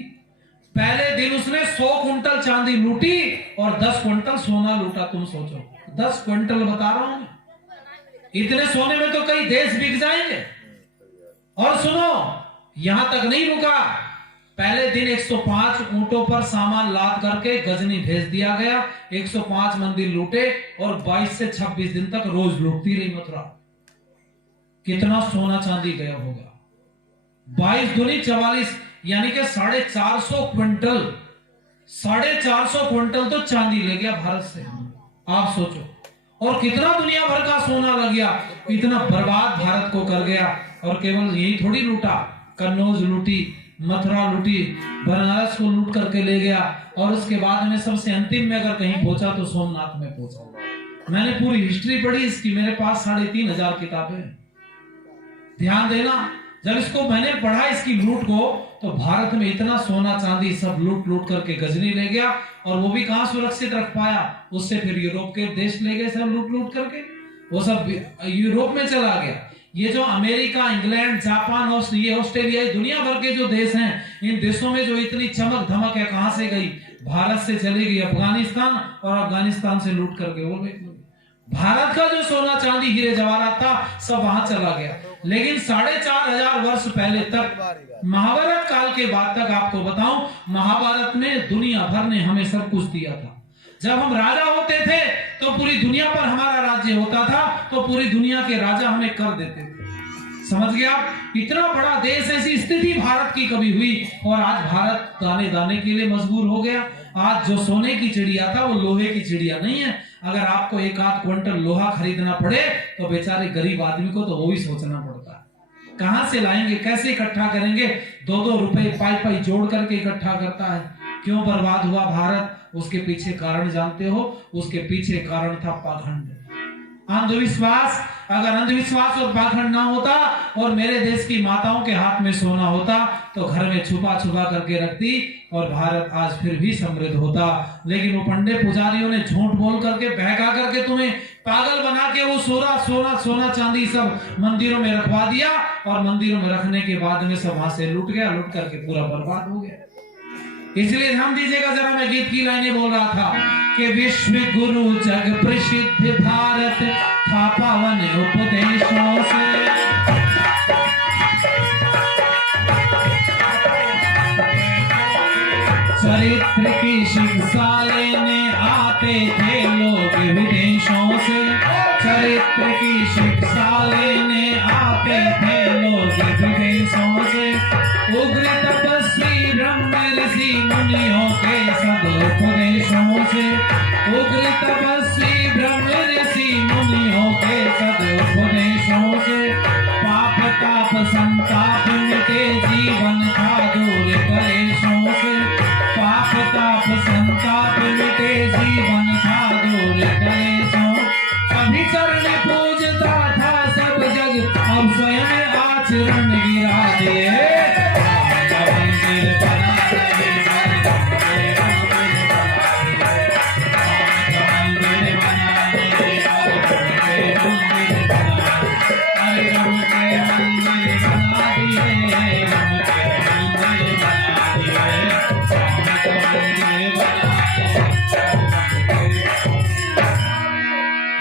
पहले दिन उसने 100 क्विंटल चांदी लूटी और 10 क्विंटल सोना लूटा। तुम सोचो, 10 क्विंटल बता रहा हूं, इतने सोने में तो कई देश बिक जाएंगे। और सुनो, यहां तक नहीं रुका, पहले दिन 105 ऊंटों पर सामान लाद करके गजनी भेज दिया गया, 105 मंदिर लूटे और 22 से 26 दिन तक रोज लूटती रही मथुरा। कितना सोना चांदी गया होगा? 22 दूनी 44, यानी कि 450 क्विंटल, 450 क्विंटल तो चांदी ले गया भारत से। आप सोचो, और कितना दुनिया भर का सोना लग गया, इतना बर्बाद भारत को कर गया। और केवल यही थोड़ी लूटा, कन्नौज लूटी, मथुरा लूटी, बनारस को लूट करके ले गया, और उसके बाद में सबसे अंतिम में अगर कहीं पहुंचा तो सोमनाथ में पहुंचा। मैंने पूरी हिस्ट्री पढ़ी इसकी, मेरे पास 3,500 किताबें। ध्यान देना, जब इसको मैंने पढ़ा इसकी लूट को, तो भारत में इतना सोना चांदी सब लूट लूट करके गजनी ले गया, और वो भी कहां सुरक्षित रख पाया, उससे फिर यूरोप के देश ले गए सब लूट लूट करके, वो सब यूरोप में चला गया। ये जो अमेरिका, इंग्लैंड, जापान, ऑस्ट्रेलिया, दुनिया भर के जो देश हैं, इन देशों में जो इतनी चमक धमक है, कहां से गई? भारत से चली गई अफगानिस्तान, और अफगानिस्तान से लूट करके वो भारत का जो सोना चांदी हीरे जवाहरात था सब वहां चला गया। लेकिन 4,500 वर्ष पहले तक, महाभारत काल के बाद तक, आपको बताऊं, महाभारत में दुनिया भर ने हमें सब कुछ दिया था। जब हम राजा होते थे तो पूरी दुनिया पर हमारा राज्य होता था, तो पूरी दुनिया के राजा हमें कर देते थे। समझ गए आप? इतना बड़ा देश, ऐसी स्थिति भारत की कभी हुई, और आज भारत दाने दाने के लिए मजबूर हो गया। आज जो सोने की चिड़िया था वो लोहे की चिड़िया नहीं है। अगर आपको 1-8 क्विंटल लोहा खरीदना पड़े तो बेचारे गरीब आदमी को तो वो भी सोचना पड़ता है, कहां से लाएंगे, कैसे इकट्ठा करेंगे। 2-2 रुपए पाई जोड़ करके इकट्ठा करता है। क्यों बर्बाद हुआ भारत? उसके पीछे कारण जानते हो? उसके पीछे कारण था पाखंड, अंधविश्वास। अगर अंधविश्वास और पाखंड ना होता और मेरे देश की माताओं के हाथ में सोना होता तो घर में छुपा छुपा करके रखती और भारत आज फिर भी समृद्ध होता। लेकिन वो पंडित पुजारियों ने झूठ बोल करके, बहका करके तुम्हें पागल बना के वो सोना चांदी सब मंदिरों में रखवा दिया, और मंदिरों में रखने के बाद में सब वहां से लूट गया, लूट करके पूरा बर्बाद हो गया। इसलिए ध्यान दीजिएगा जरा, मैं गीत की लाइनें बोल रहा था कि विश्व गुरु जग प्रसिद्ध भारत था पावन उपदेशों से। चरित्र की शिक्षा लेने आते थे लोग विदेशों से, चरित्र की शिक्षा लेने आते थे लोग विदेशों से। उग्र तपस्वी ब्रह्म ऋषि मुनियों के सदुपदेशों से, उग्र तपस्वी ब्रह्म ऋषि मुनियों के सदुपदेशों से। पाप ताप संताप मिटे जीवन था दूर कलेशों से, पाप ताप संताप मिटे जीवन था दूर कलेशों। सभी चरण पूजता था सब जग, अब स्वयं आचरण गिरा दिए।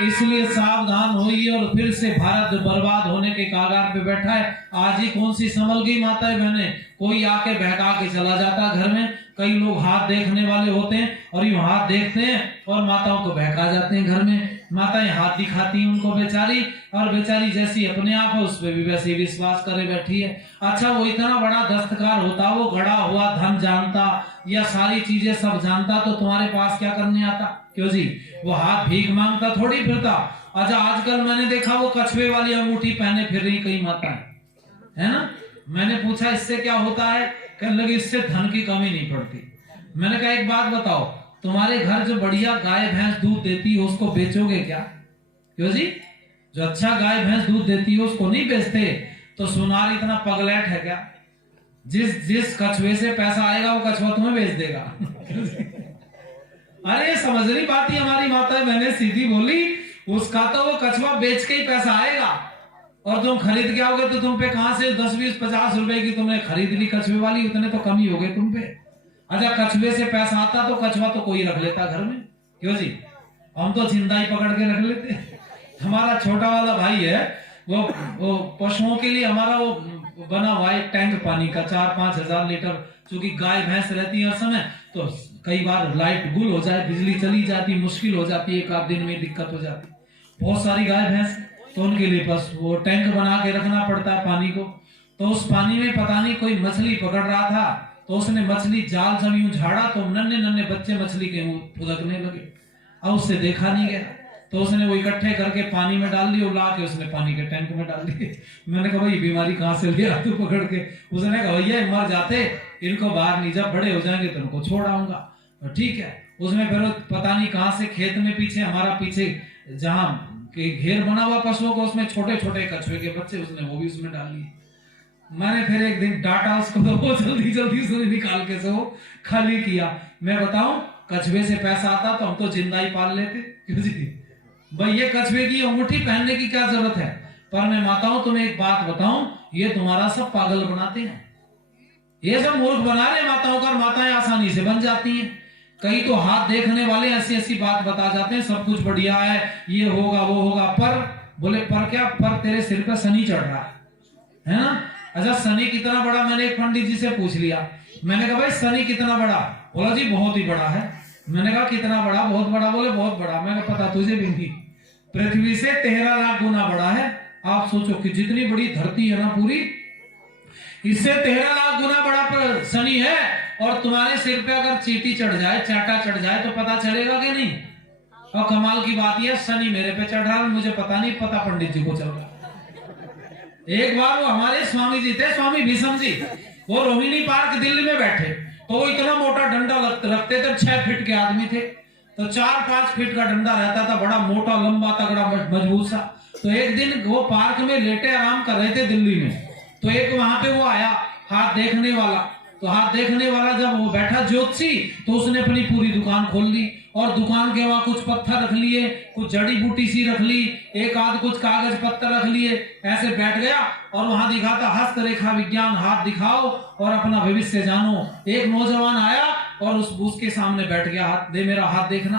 इसलिए सावधान होइए और फिर से भारत समाज बर्बाद होने के कागार पे बैठा है। आज ही कौन सी संभल गई माताएं बहनें, कोई आके बहका के चला जाता घर में। कई लोग हाथ देखने वाले होते हैं और यूं हाथ देखते हैं और माताओं को बहका जाते हैं घर में। माताएं हाथ दिखाती हैं उनको बेचारी, और बेचारी जैसी अपने आप है उस पर भी वैसे ही विश्वास करे बैठी है। अच्छा वो इतना बड़ा दस्तकार होता, वो गड़ा हुआ धन जानता या सारी चीजें सब जानता, तो तुम्हारे पास क्या करने आता? क्यों जी, वो हाथ भीख मांगता थोड़ी फिरता। अच्छा आजकल मैंने देखा वो कछुए वाली अंगूठी पहने फिर रही कई माताएं, है ना। मैंने पूछा इससे क्या होता है, कहने लगे इससे धन की कमी नहीं पड़ती। मैंने कहा एक बात बताओ, तुम्हारे घर जो बढ़िया गाय भैंस दूध देती है उसको बेचोगे क्या? क्यों जी, जो अच्छा गाय भैंस दूध देती है उसको नहीं बेचते, तो सोनार इतना पगलैट है क्या? जिस कछुए से पैसा आएगा वो कछुआ तुम्हें बेच देगा। अरे समझ रही बात ही हमारी माता मैंने सीधी बोली, उसका तो वो कछुआ बेच के ही पैसा आएगा, और तुम खरीद के आओगे तो तुम पे कहां से 10 20 50 रुपए की तुमने खरीद ली कछुए वाली, उतने तो कमी हो गए तुम पे। अच्छा कछुए से पैसा आता तो कछुआ तो कोई रख लेता घर में, क्यों जी, हम तो जिंदा ही पकड़ के रख लेते। हमारा छोटा वाला भाई है, वो पशुओं के लिए हमारा वो बना हुआ है टैंक पानी का 4-5 हजार लीटर, क्योंकि गाय भैंस रहती है हर समय, तो कई बार लाइट गुल हो जाए, बिजली चली जाती, मुश्किल हो जाती है, एक आध दिन में दिक्कत हो जाती, बहुत सारी गाय भैंस, तो उनके लिए बस वो टैंक बना के रखना पड़ता है पानी को। तो उस पानी में पता नहीं कोई मछली पकड़ रहा था, तो उसने मछली जाल जब यूं झाड़ा तो नन्हे नन्हे बच्चे मछली के मुंह फुदकने लगे। अब उससे देखा नहीं गया, तो उसने वो इकट्ठे करके पानी में डाल दिए, ला के उसने पानी के टैंक में डाल दिए। मैंने कहा भाई बीमारी कहाँ से ले तू पकड़ के? उसने कहा भैया मर जाते, इनको बाहर नहीं, जब बड़े हो जाएंगे तो उनको छोड़ आऊंगा। ठीक है, उसमें फिर पता नहीं कहाँ से खेत में पीछे हमारा पीछे जहाँ घेर बना हुआ पशुओं को, उसमें छोटे छोटे कछुए के बच्चे उसने वो भी उसमें डाल लिए। मैंने फिर एक दिन डांटा उसको, तो वो जल्दी जल्दी से निकाल के से वो खाली किया। मैं बताऊं कछुए से पैसा आता तो हम तो जिंदा ही पाल लेते, क्यों जी भाई, ये कछुए की अंगूठी पहनने की क्या जरूरत है? पर मैं माताओं तुम्हें एक बात बताऊं, ये तुम्हारा सब पागल बनाते हैं, ये सब मूर्ख बना रहे माताओं का, माताएं आसानी से बन जाती हैं। कई तो हाथ देखने वाले ऐसी ऐसी बात बता जाते हैं, सब कुछ बढ़िया है, ये होगा वो होगा, पर बोले पर क्या, पर तेरे सिर पर शनि चढ़ रहा है ना। अच्छा शनि कितना बड़ा? मैंने एक पंडित जी से पूछ लिया, मैंने कहा भाई शनि कितना बड़ा? बोला जी बहुत ही बड़ा है। मैंने कहा कितना बड़ा? बहुत बड़ा। बोले बहुत बड़ा। मैंने पता तुझे भी नहीं, पृथ्वी से 13 लाख गुना बड़ा है। आप सोचो कि जितनी बड़ी धरती है ना पूरी, इससे 13 लाख गुना बड़ा शनि है, और तुम्हारे सिर पे अगर चींटी चढ़ जाए, चाटा चढ़ जाए तो पता चलेगा कि नहीं? और कमाल की बात यह शनि मेरे पे चढ़ रहा है, मुझे पता नहीं, पता पंडित जी को चल रहा। एक बार वो हमारे स्वामी जी थे, स्वामी भीष्म जी, वो रोहिणी पार्क दिल्ली में बैठे, तो वो इतना मोटा डंडा रखते थे, 6 फीट के आदमी थे, तो 4-5 फीट का डंडा रहता था, बड़ा मोटा लंबा तगड़ा मजबूत सा। तो एक दिन वो पार्क में लेटे आराम कर रहे थे दिल्ली में, तो एक वहां पे वो आया हाथ देखने वाला, तो हाथ देखने वाला जब वो बैठा ज्योतिषी, तो उसने अपनी पूरी दुकान खोल ली, और दुकान के वहां कुछ पत्थर रख लिए, कुछ जड़ी बूटी सी रख ली, एक आध कुछ कागज पत्थर रख लिए, ऐसे बैठ गया और वहां दिखाता हस्तरेखा विज्ञान, हाथ दिखाओ और अपना भविष्य जानो। एक नौजवान आया और उसके सामने बैठ गया, हाथ दे, मेरा हाथ देखना।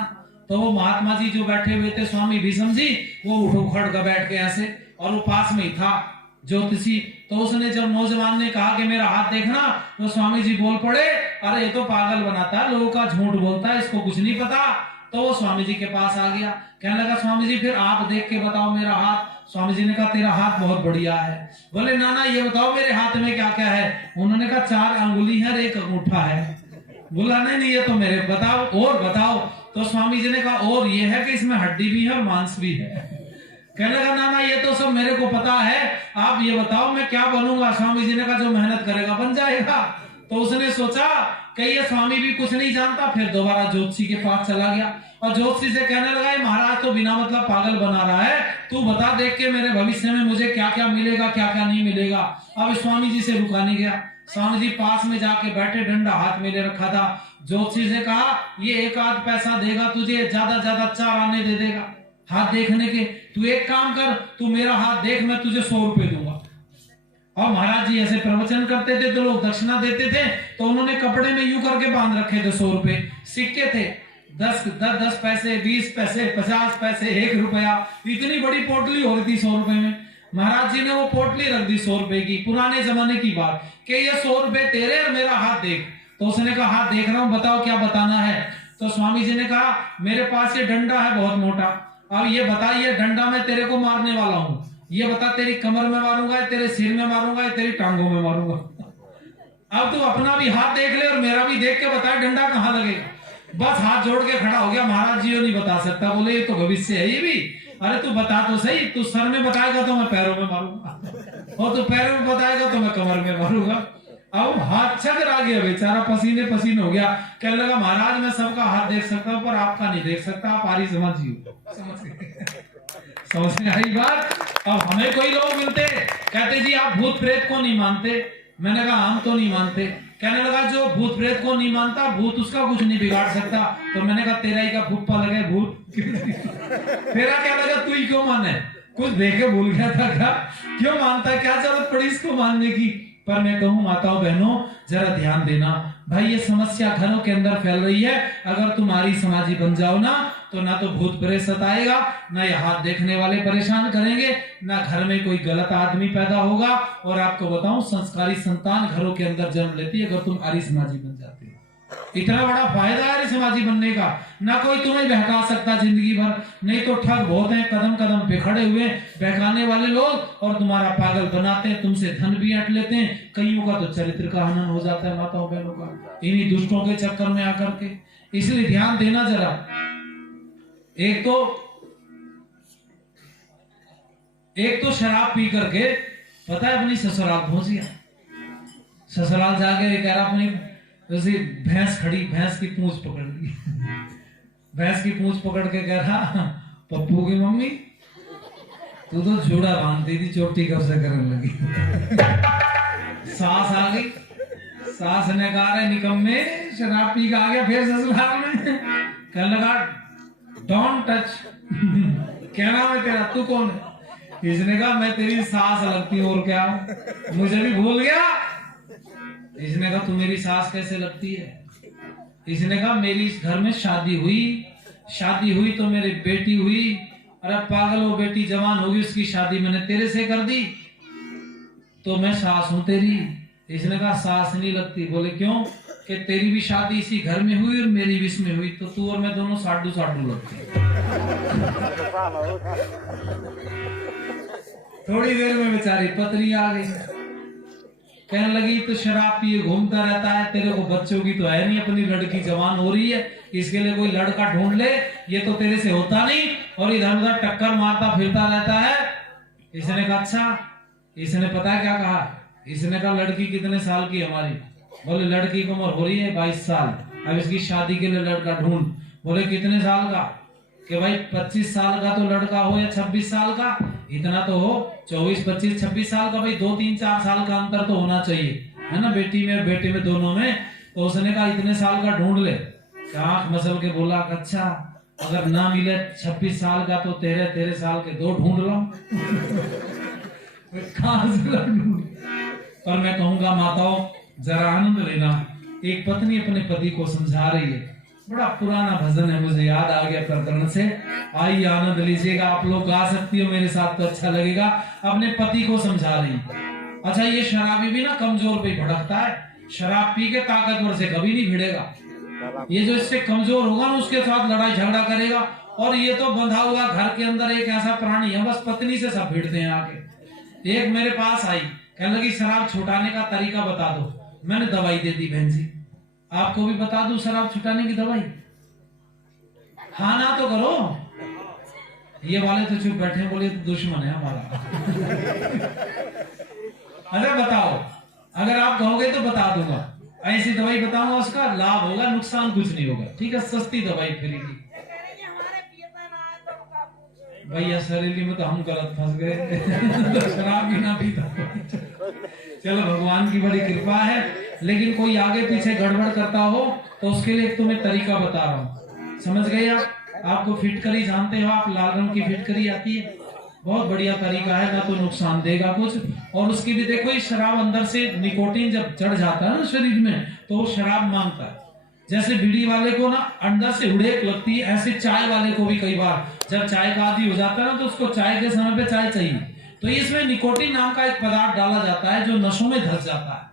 तो वो महात्मा जी जो बैठे हुए थे स्वामी भीष्म जी, वो उठ कर बैठ गए ऐसे, और वो पास में ही था ज्योतिषी। तो उसने जब नौजवान ने कहा कि मेरा हाथ देखना, तो स्वामी जी बोल पड़े, अरे ये तो पागल बनाता है, लोगों का झूठ बोलता है, इसको कुछ नहीं पता। तो वो स्वामी जी के पास आ गया, कहने लगा स्वामी जी फिर आप देख के बताओ मेरा हाथ। स्वामी जी ने कहा तेरा हाथ बहुत बढ़िया है। बोले ना ये बताओ मेरे हाथ में क्या क्या है? उन्होंने कहा 4 अंगुली है, 1 अंगूठा है। बोला नहीं ये तो मेरे, बताओ और बताओ। तो स्वामी जी ने कहा और ये है कि इसमें हड्डी भी है और मांस भी है। कहने लगा ना ये तो सब मेरे को पता है, आप ये बताओ मैं क्या बनूंगा? स्वामी जी ने कहा जो मेहनत करेगा बन जाएगा। तो उसने सोचा कि ये स्वामी भी कुछ नहीं जानता, फिर दोबारा ज्योतिषी के पास चला गया और ज्योतिषी से कहने लगा महाराज तो बिना मतलब पागल बना रहा है, तू बता देख के मेरे भविष्य में मुझे क्या क्या मिलेगा क्या क्या नहीं मिलेगा। अब स्वामी जी से रुका नहीं गया, स्वामी जी पास में जाके बैठे, डंडा हाथ में ले रखा था। ज्योतिषी से कहा ये 1 आध पैसा देगा तुझे, ज्यादा 4 आने दे देगा हाथ देखने के। तू एक काम कर, तू मेरा हाथ देख, मैं तुझे 100 रुपए दूंगा। और महाराज जी ऐसे प्रवचन करते थे तो लोग दक्षिणा देते थे, तो उन्होंने कपड़े में यूं करके बांध रखे थे 100 रुपए, सिक्के थे 10 पैसे, 20 पैसे, 50 पैसे, 1 रुपया, इतनी बड़ी पोटली हो रही थी 100 रुपए में। महाराज जी ने वो पोटली रख दी 100 रुपए की, पुराने जमाने की बात, कि ये 100 रुपए तेरे और मेरा हाथ देख। तो उसने कहा हाथ देख रहा हूं, बताओ क्या बताना है। तो स्वामी जी ने कहा मेरे पास ये डंडा है बहुत मोटा, अब ये बता ये डंडा मैं तेरे को मारने वाला हूं, ये बता तेरी कमर में मारूंगा, तेरे सिर में मारूंगा, तेरी टांगों में मारूंगा। अब तू अपना भी हाथ देख ले और मेरा भी देख के बता डंडा कहां लगेगा। बस हाथ जोड़ के खड़ा हो गया। महाराज जी नहीं बता सकता, बोले ये तो भविष्य है ये भी। अरे तू बता तो सही, तू सर में बताएगा तो मैं पैरों में मारूंगा, और तू पैरों में बताएगा तो मैं कमर में मारूंगा। अब हाथ चकरा गया, बेचारा पसीने पसीने हो गया। कहने लगा महाराज मैं सबका हाथ देख सकता हूं पर आपका नहीं देख सकता, आप आरी समझिए। समझ में आई बात। अब हमें कोई लोग मिलते कहते जी आप भूत प्रेत को नहीं मानते, मैंने कहा हम तो नहीं मानते। कहने लगा जो भूत प्रेत को नहीं मानता भूत उसका कुछ नहीं बिगाड़ सकता। तो मैंने कहा तेरा ही का फुप्पा लगे भूत तेरा क्या लगा, तू ही क्यों माने, कुछ देखे भूल गया था क्या, क्यों मानता है, क्या जरूरत पड़ी इसको मानने की। पर मैं कहूं माताओं बहनों जरा ध्यान देना भाई, ये समस्या घरों के अंदर फैल रही है। अगर तुम्हारी समाजी बन जाओ ना तो ना तो भूत प्रेत सताएगा, ना ये हाथ देखने वाले परेशान करेंगे, ना घर में कोई गलत आदमी पैदा होगा। और आपको बताऊं संस्कारी संतान घरों के अंदर जन्म लेती है अगर तुम आर्य समाजी बन जाते हो। इतना बड़ा फायदा है समाजी बनने का, ना कोई तुम्हें बहका सकता जिंदगी भर। नहीं तो ठग बहुत हैं कदम कदम पे खड़े हुए बहकाने वाले लोग, और तुम्हारा पागल बनाते हैं, तुमसे धन भी ऐंठ लेते हैं, कईयों का तो चरित्र का हनन हो जाता है माताओं बहनों का इन्हीं दुष्टों के चक्कर में आकर के। इसलिए ध्यान देना जरा। एक तो शराब पी करके पता है अपनी ससुराल पहुंच गया, ससुराल जाके कह रहा अपनी जैसे भैंस खड़ी, भैंस की पूंछ पकड़ ली, भैंस की पूंछ पकड़ के कह रहा पप्पू की मम्मी तू तो जूड़ा बांधती थी, चोटी कब से करने लगी। सास आ गई, सास ने कहा रे निकम्मे शराब पी के आ गया फिर ससुराल में। कहने लगा डोंट टच कहना मैं तेरा, तू कौन है। इसने कहा मैं तेरी सास लगती हूँ और क्या हूं, मुझे भी भूल गया। इसने कहा तू मेरी सास कैसे लगती है। इसने कहा मेरी इस घर में शादी हुई तो मेरी बेटी हुई। अरे पागल, वो बेटी जवान होगी उसकी शादी मैंने तेरे से कर दी तो मैं सास हूं तेरी। इसने कहा सास नहीं लगती। बोले क्यों, कि तेरी भी शादी इसी घर में हुई और मेरी भी इसमें हुई, तो तू और मैं दोनों साडू साडू लगते। थोड़ी देर में बेचारी पत्नी आ गई, कहने लगी तो शराब पिए घूमता रहता है, तेरे को बच्चों की तो है नहीं, अपनी लड़की जवान हो रही है, इसके लिए कोई लड़का ढूंढ ले, ये तो तेरे से होता नहीं, और इधर उधर टक्कर मारता फिरता रहता है। इसने कहा अच्छा। इसने पता है क्या कहा, इसने कहा लड़की कितने साल की हमारी। बोले लड़की की उम्र हो रही है 22 साल, अब इसकी शादी के लिए लड़का ढूंढ। बोले कितने साल का, कि भाई 25 साल का तो लड़का हो या 26 साल का, इतना तो हो 24, 25, 26 साल का, भाई 2, 3, 4 साल का अंतर तो होना चाहिए, है ना, बेटी में और बेटे में दोनों में। तो उसने कहा इतने साल का ढूंढ ले। आंख मसल के बोला अच्छा अगर ना मिले 26 साल का तो तेरे साल के 2 ढूंढ लो। पर मैं कहूंगा माताओं जरा आनंद लेना। एक पत्नी अपने पति को समझा रही है, बड़ा पुराना भजन है, मुझे याद आ गया प्रकरण से, आइए आनंद लीजिएगा। आप लोग गा सकती हो मेरे साथ तो अच्छा लगेगा। अपने पति को समझा रही। अच्छा ये शराबी भी ना कमजोर पे भड़कता है, शराब पी के ताकतवर से कभी नहीं भिड़ेगा। ये जो इससे कमजोर होगा ना उसके साथ लड़ाई झगड़ा करेगा। और ये तो बंधा हुआ घर के अंदर एक ऐसा प्राणी है, बस पत्नी से सब भिड़ते हैं आके। एक मेरे पास आई, कहने लगी शराब छुटाने का तरीका बता दो। मैंने दवाई दे दी बहन जी, आपको भी बता दूं शराब छुटाने की दवाई। हाँ ना तो करो। ये वाले तो चुप बैठे, बोले तो दुश्मन है हमारा। अरे बताओ, अगर आप कहोगे तो बता दूंगा, ऐसी दवाई बताऊंगा, उसका लाभ होगा, नुकसान कुछ नहीं होगा। ठीक है, सस्ती दवाई फ्री की। भैया सरेली में तो हम गलत फंस गए। शराब भी ना पीता। चलो भगवान की बड़ी कृपा है, लेकिन कोई आगे पीछे गड़बड़ करता हो तो उसके लिए तुम्हें तरीका बता रहा हूँ, समझ गए आप। आपको फिटकरी जानते हो आप, लाल रंग की फिटकरी आती है, बहुत बढ़िया तरीका है, ना तो नुकसान देगा कुछ। और उसकी भी देखो, ये शराब अंदर से निकोटीन जब चढ़ जाता है ना शरीर में तो वो शराब मांगता है। जैसे बीड़ी वाले को ना अंदर से उड़ेक लगती है, ऐसे चाय वाले को भी कई बार जब चाय का आदी हो जाता है ना तो उसको चाय के समय पे चाय चाहिए। तो इसमें निकोटीन नाम का एक पदार्थ डाला जाता है जो नशों में धस जाता है।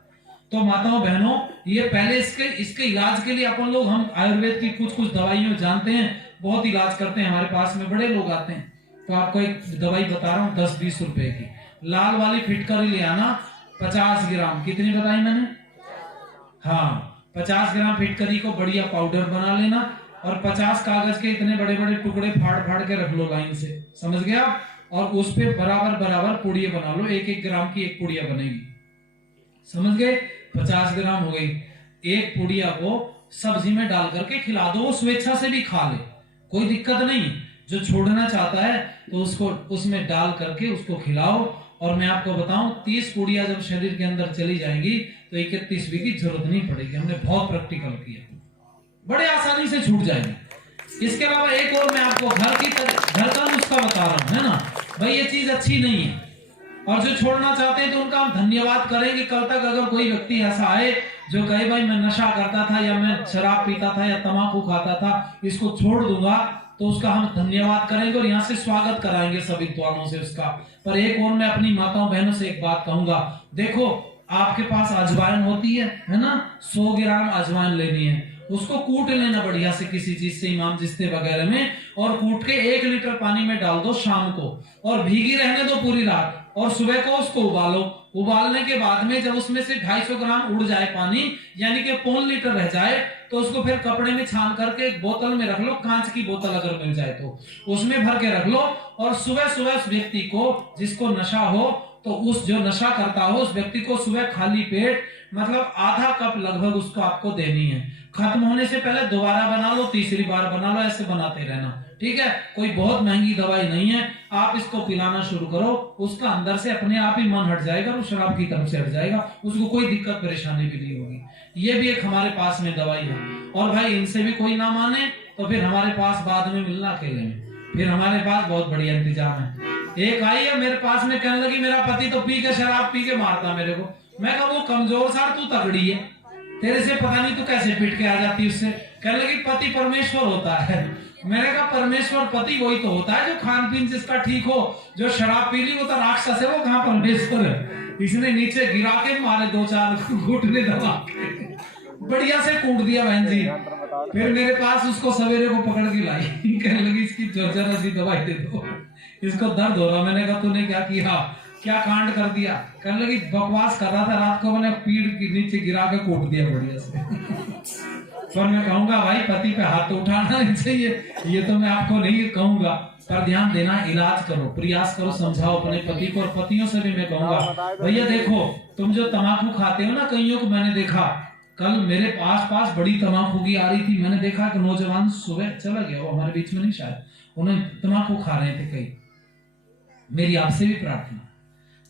तो माताओं बहनों, ये पहले इसके इलाज के लिए अपन लोग, हम आयुर्वेद की कुछ कुछ दवाइयों जानते हैं, बहुत इलाज करते हैं, हमारे पास में बड़े लोग आते हैं। तो आपको एक दवाई बता रहा हूँ 10-20 रुपए की, लाल वाली फिटकरी ले आना 50 ग्राम, कितनी बताई मैंने? हाँ, 50 ग्राम फिटकरी को बढ़िया पाउडर बना लेना और 50 कागज के इतने बड़े बड़े टुकड़े फाड़ फाड़ के रख लो लाइन से, समझ गए आप? और उस पे बराबर बराबर पुड़िया बना लो, 1-1 ग्राम की एक पुड़िया बनेगी, समझ गए? 50 ग्राम हो गई। एक पुड़िया को सब्जी में डाल करके खिला दो, वो स्वेच्छा से भी खा ले, कोई दिक्कत नहीं। जो छोड़ना चाहता है तो उसको उसमें डाल करके उसको खिलाओ। और मैं आपको बताऊं, 30 पुड़िया जब शरीर के अंदर चली जाएंगी तो 31वीं की जरूरत नहीं पड़ेगी। हमने बहुत प्रैक्टिकल किया, बड़े आसानी से छूट जाएगी। इसके अलावा एक और मैं आपको घर का नुस्खा बता रहा हूं, है ना भाई, ये चीज अच्छी नहीं है। और जो छोड़ना चाहते हैं तो उनका हम धन्यवाद करेंगे। कल तक अगर कोई व्यक्ति ऐसा आए जो कहे भाई मैं नशा करता था या मैं शराब पीता था या तंबाकू खाता था, इसको छोड़ दूंगा, तो उसका हम धन्यवाद करेंगे और यहाँ से स्वागत कराएंगे सभी विद्वानों से उसका। पर एक और मैं अपनी माताओं बहनों से एक बात कहूंगा, देखो आपके पास अजवाइन होती है ना, 100 ग्राम अजवाइन लेनी है, उसको कूट लेना बढ़िया से किसी चीज से, इमाम जिस्ते वगैरह में, और कूट के 1 लीटर पानी में डाल दो शाम को, और भीगी रहने दो पूरी रात, और सुबह को उसको उबालो। उबालने के बाद में जब उसमें से 250 ग्राम उड़ जाए पानी, यानी कि 1.25 लीटर रह जाए, तो उसको फिर कपड़े में छान करके एक बोतल में रख लो, कांच की बोतल अगर मिल जाए तो उसमें भर के रख लो। और सुबह सुबह उस व्यक्ति को, जिसको नशा हो, तो उस जो नशा करता हो उस व्यक्ति को सुबह खाली पेट, मतलब आधा कप लगभग उसको आपको देनी है। खत्म होने से पहले दोबारा बना लो, तीसरी बार बना लो, ऐसे बनाते रहना, ठीक है? कोई बहुत महंगी दवाई नहीं है, आप इसको पिलाना शुरू करो, उसका अंदर से अपने आप ही मन हट जाएगा, वो शराब की तरफ से हट जाएगा, उसको कोई दिक्कत परेशानी भी नहीं होगी। ये भी एक हमारे पास में दवाई है। और भाई इनसे भी कोई ना माने तो फिर हमारे पास बाद में मिलना अकेले में, फिर हमारे पास बहुत बढ़िया इंतजाम है। एक आई है मेरे पास में, कहने लगी मेरा पति तो पी के, शराब पी के मारता मेरे को। मैं कहा वो कमजोर सार, तू तगड़ी है, तेरे से पता नहीं तू कैसे पिट के आ जाती उससे। कहने लगी पति परमेश्वर होता है। मैंने कहा परमेश्वर पति वही तो होता है जो खान पीन जिसका ठीक हो, जो शराब पी ली वो तो राक्षस है, वो कहाँ परमेश्वर है। इसने नीचे गिरा के मारे 2-4 घुटने दबा के बढ़िया से कूट दिया बहन जी। फिर मेरे पास उसको सवेरे को पकड़ के लाई, कहने लगी इसकी जरा सी दवाई दे दो, इसको दर्द हो रहा। मैंने कहा तूने क्या किया, क्या कांड कर दिया? कहने लगी बकवास कर रहा था, रात को मैंने पीठ के नीचे गिरा के कूट दिया बढ़िया से। पर मैं कहूंगा भाई पति पे हाथ तो उठाना नहीं चाहिए, ये तो मैं आपको नहीं कहूंगा, पर ध्यान देना, इलाज करो, प्रयास करो, समझाओ अपने पति को। और पतियों से भी मैं कहूंगा भैया देखो, तुम जो तंबाकू खाते हो ना, कईयों को मैंने देखा, कल मेरे पास बड़ी तंबाकू की आ रही थी, मैंने देखा कि नौजवान सुबह चला गया, वो हमारे बीच में नहीं शायद, उन्हें तंबाकू खा रहे थे कई। मेरी आपसे भी प्रार्थना,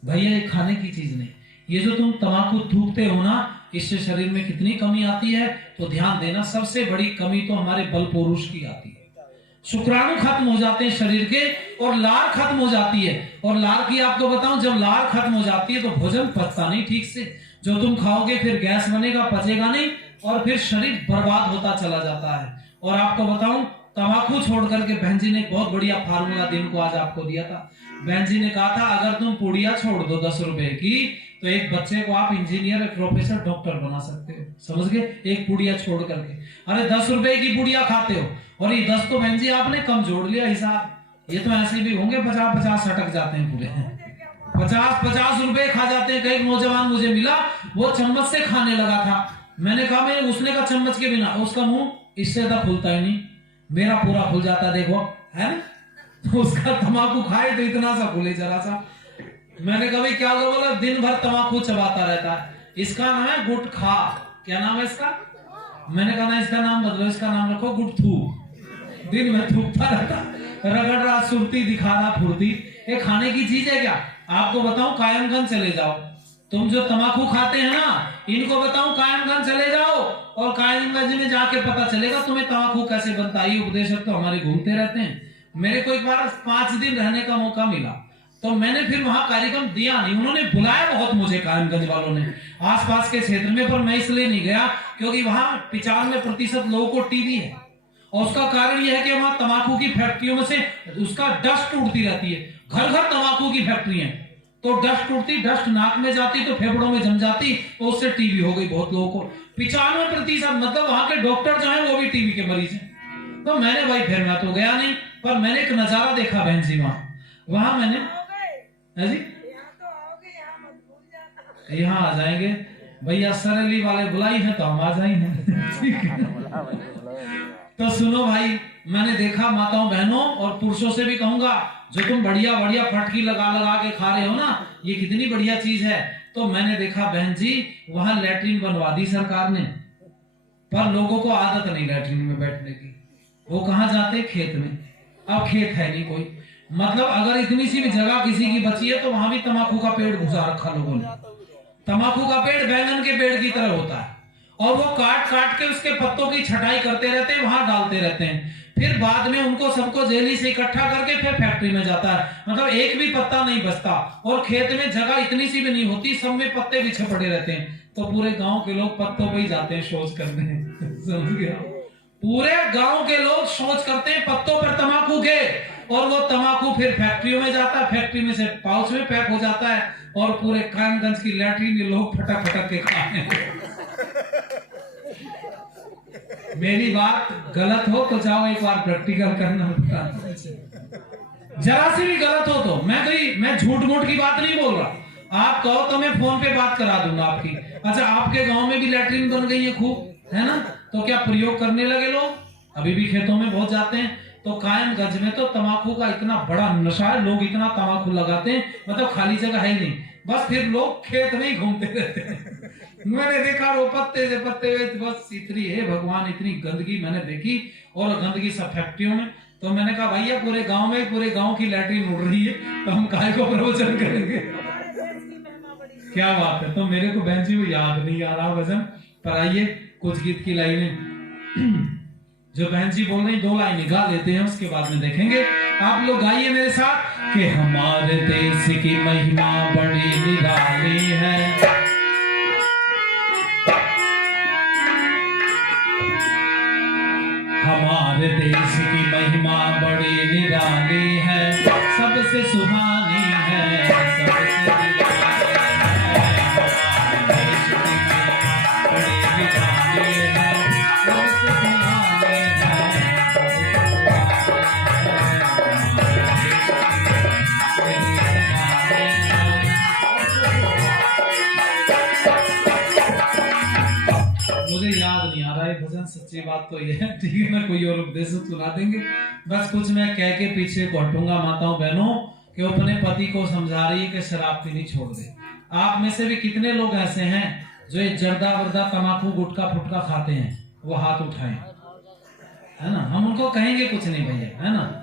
भैया ये खाने की चीज नहीं, ये जो तुम तंबाकू थूकते हो ना, इससे शरीर में कितनी कमी आती है, तो ध्यान देना, सबसे बड़ी कमी तो हमारे बल पुरुष की आती है। शुक्राणु खत्म हो जाते हैं शरीर के, और लार खत्म हो जाती है। और लार की आपको बताऊं, जब लार खत्म हो जाती है तो भोजन पचता नहीं ठीक से, जो तुम खाओगे फिर गैस बनेगा, पचेगा नहीं, और फिर शरीर बर्बाद होता चला जाता है। और आपको बताऊं, तंबाकू छोड़ करके बहन जी ने एक बहुत बढ़िया फार्मूला दिन को आज आपको दिया था। बहन जी ने कहा था अगर तुम पुड़िया छोड़ दो 10 रुपए की, तो एक बच्चे को आप इंजीनियर, प्रोफेसर, डॉक्टर बना सकते हो, समझ गए? एक पुड़िया छोड़ करके। अरे 10 रुपए की पुड़िया खाते हो, और ये 10 तो बहन जी आपने कम जोड़ लिया हिसाब, ये तो ऐसे भी होंगे 50-50 सटक जाते हैं पूरे, 50-50 रुपए खा जाते हैं। कई नौजवान मुझे मिला, वो चम्मच से खाने लगा था, मैंने कहा मैं उसने का चम्मच के बिना, उसका मुंह इससे ज्यादा खुलता ही नहीं, मेरा पूरा खुल जाता, देखो है ना, उसका तंबाकू खाए तो इतना सा खुले जरा सा। मैंने कहा भाई क्या होगा, बोला दिन भर तंबाकू चबाता रहता है, इसका नाम है गुटखा। क्या नाम है इसका? मैंने कहा ना इसका नाम बदलो, इसका नाम रखो गुटथू। दिन में थूकता रहता, रगड़ रहा, सुरती दिखा रहा, फुर्ती। ये खाने की चीज है क्या? आपको बताऊं, कायमगंज चले जाओ, तुम जो तंबाकू खाते हैं ना, इनको बताऊं कायमगंज चले जाओ, और कायमगंज में जाके पता चलेगा तुम्हें तंबाकू कैसे बनता है। उपदेशक तो हमारे घूमते रहते हैं। मेरे को एक बार 5 दिन रहने का मौका मिला, तो मैंने फिर वहां कार्यक्रम दिया नहीं, उन्होंने बुलाया बहुत मुझे कायमगंज वालों ने, आसपास के क्षेत्र में, पर मैं इसलिए नहीं गया क्योंकि वहां 95% लोगों को टीबी है, और उसका कारण यह है कि वहां तंबाकू की फैक्ट्रियों में से उसका डस्ट उड़ती रहती है, घर घर तंबाकू की फैक्ट्री है, तो डस्ट उड़ती, डस्ट नाक में जाती तो फेफड़ों में जम जाती, तो उससे टीबी हो गई बहुत लोगों को। 95% मतलब वहां के डॉक्टर जो है वो भी टीबी के मरीज हैं। तो मैंने भाई, फिर मैं तो गया नहीं, पर मैंने एक नजारा देखा बहन जी वहां मैंने जी यहाँ आ जाएंगे भैया, सरेली वाले बुलाई है तो हम आ जाएंगे। तो सुनो भाई, मैंने देखा माताओं बहनों और पुरुषों से भी कहूंगा, जो तुम बढ़िया बढ़िया फटकी लगा लगा के खा रहे हो ना, ये कितनी बढ़िया चीज है। तो मैंने देखा बहन जी, वहां लैट्रिन बनवा दी सरकार ने, पर लोगों को आदत नहीं लैट्रिन में बैठने की। वो कहाँ जाते? खेत में। अब खेत है नहीं कोई, मतलब अगर इतनी सी भी जगह किसी की बची है तो वहां भी तंबाकू का पेड़ घुसा रखा लोगों ने। तंबाकू का पेड़ बैंगन के पेड़ की तरह होता है, और वो काट काट के उसके पत्तों की छटाई करते रहते हैं, वहां डालते रहते हैं। फिर बाद में उनको सबको जेली से इकट्ठा करके फिर फैक्ट्री में जाता है, मतलब एक भी पत्ता नहीं बचता। और खेत में जगह इतनी सी भी नहीं होती, सब में पत्ते बिछे पड़े रहते हैं। तो पूरे गांव के लोग पत्तों पे ही जाते हैं शौच करने। समझ गया? पूरे गांव के लोग शौच करते हैं पत्तों पर तंबाकू के, और वो तंबाकू फिर फैक्ट्रियों में जाता है, फैक्ट्री में से पाउच में पैक हो जाता है, और पूरे कायमगंज की लैट्रिन में लोग फटक फटक के खाते हैं। मेरी बात गलत हो तो जाओ एक बार प्रैक्टिकल करना, जरा सी भी गलत हो तो। मैं झूठ मूठ की बात नहीं बोल रहा। आप कहो तो मैं फोन पे बात करा दूंगा आपकी। अच्छा, आपके गांव में भी लैट्रिन बन गई है खूब, है ना? तो क्या प्रयोग करने लगे लोग? अभी भी खेतों में बहुत जाते हैं। तो कायमगंज में तो तंबाकू का इतना बड़ा नशा है, लोग इतना तंबाकू लगाते हैं, मतलब खाली जगह है ही नहीं, बस फिर लोग खेत में ही घूमते रहते हैं। मैंने देखा वो पत्ते से पत्ते, बस इतनी है भगवान, इतनी गंदगी मैंने देखी, और गंदगी सब फैक्ट्रियों में। तो मैंने कहा भैया, पूरे गांव की लैट्रिन उड़ रही है, तो हम काहे को प्रवचन करेंगे? क्या बात है। तो मेरे को बहन जी वो याद नहीं आ रहा वजन, पर आइए कुछ गीत की लाइनें जो बहन जी बोल रही, 2 लाइनें गा लेते हैं, उसके बाद में देखेंगे। आप लोग गाइए मेरे साथ कि हमारे देश की महिमा बड़ी निराली है, हमारे देश की महिमा बड़ी निराली है, सबसे सुहानी है, सबसे निराली है, हमारे देश की महिमा बड़ी निराली है, सबसे सुहानी है, मुझे याद नहीं आ रहा है भजन, सच्ची बात तो ये है। ठीक है ना, कोई और उपदेश सुना देंगे। बस कुछ मैं कह के पीछे को हटूंगा माताओं बहनों, कि अपने पति को समझा रही है कि शराब पीनी छोड़ दे। आप में से भी कितने लोग ऐसे हैं जो ये जर्दा वर्दा तंबाकू गुटखा फुटका खाते हैं? वो हाथ उठाएं, है ना? हम उनको कहेंगे कुछ नहीं भैया, है ना?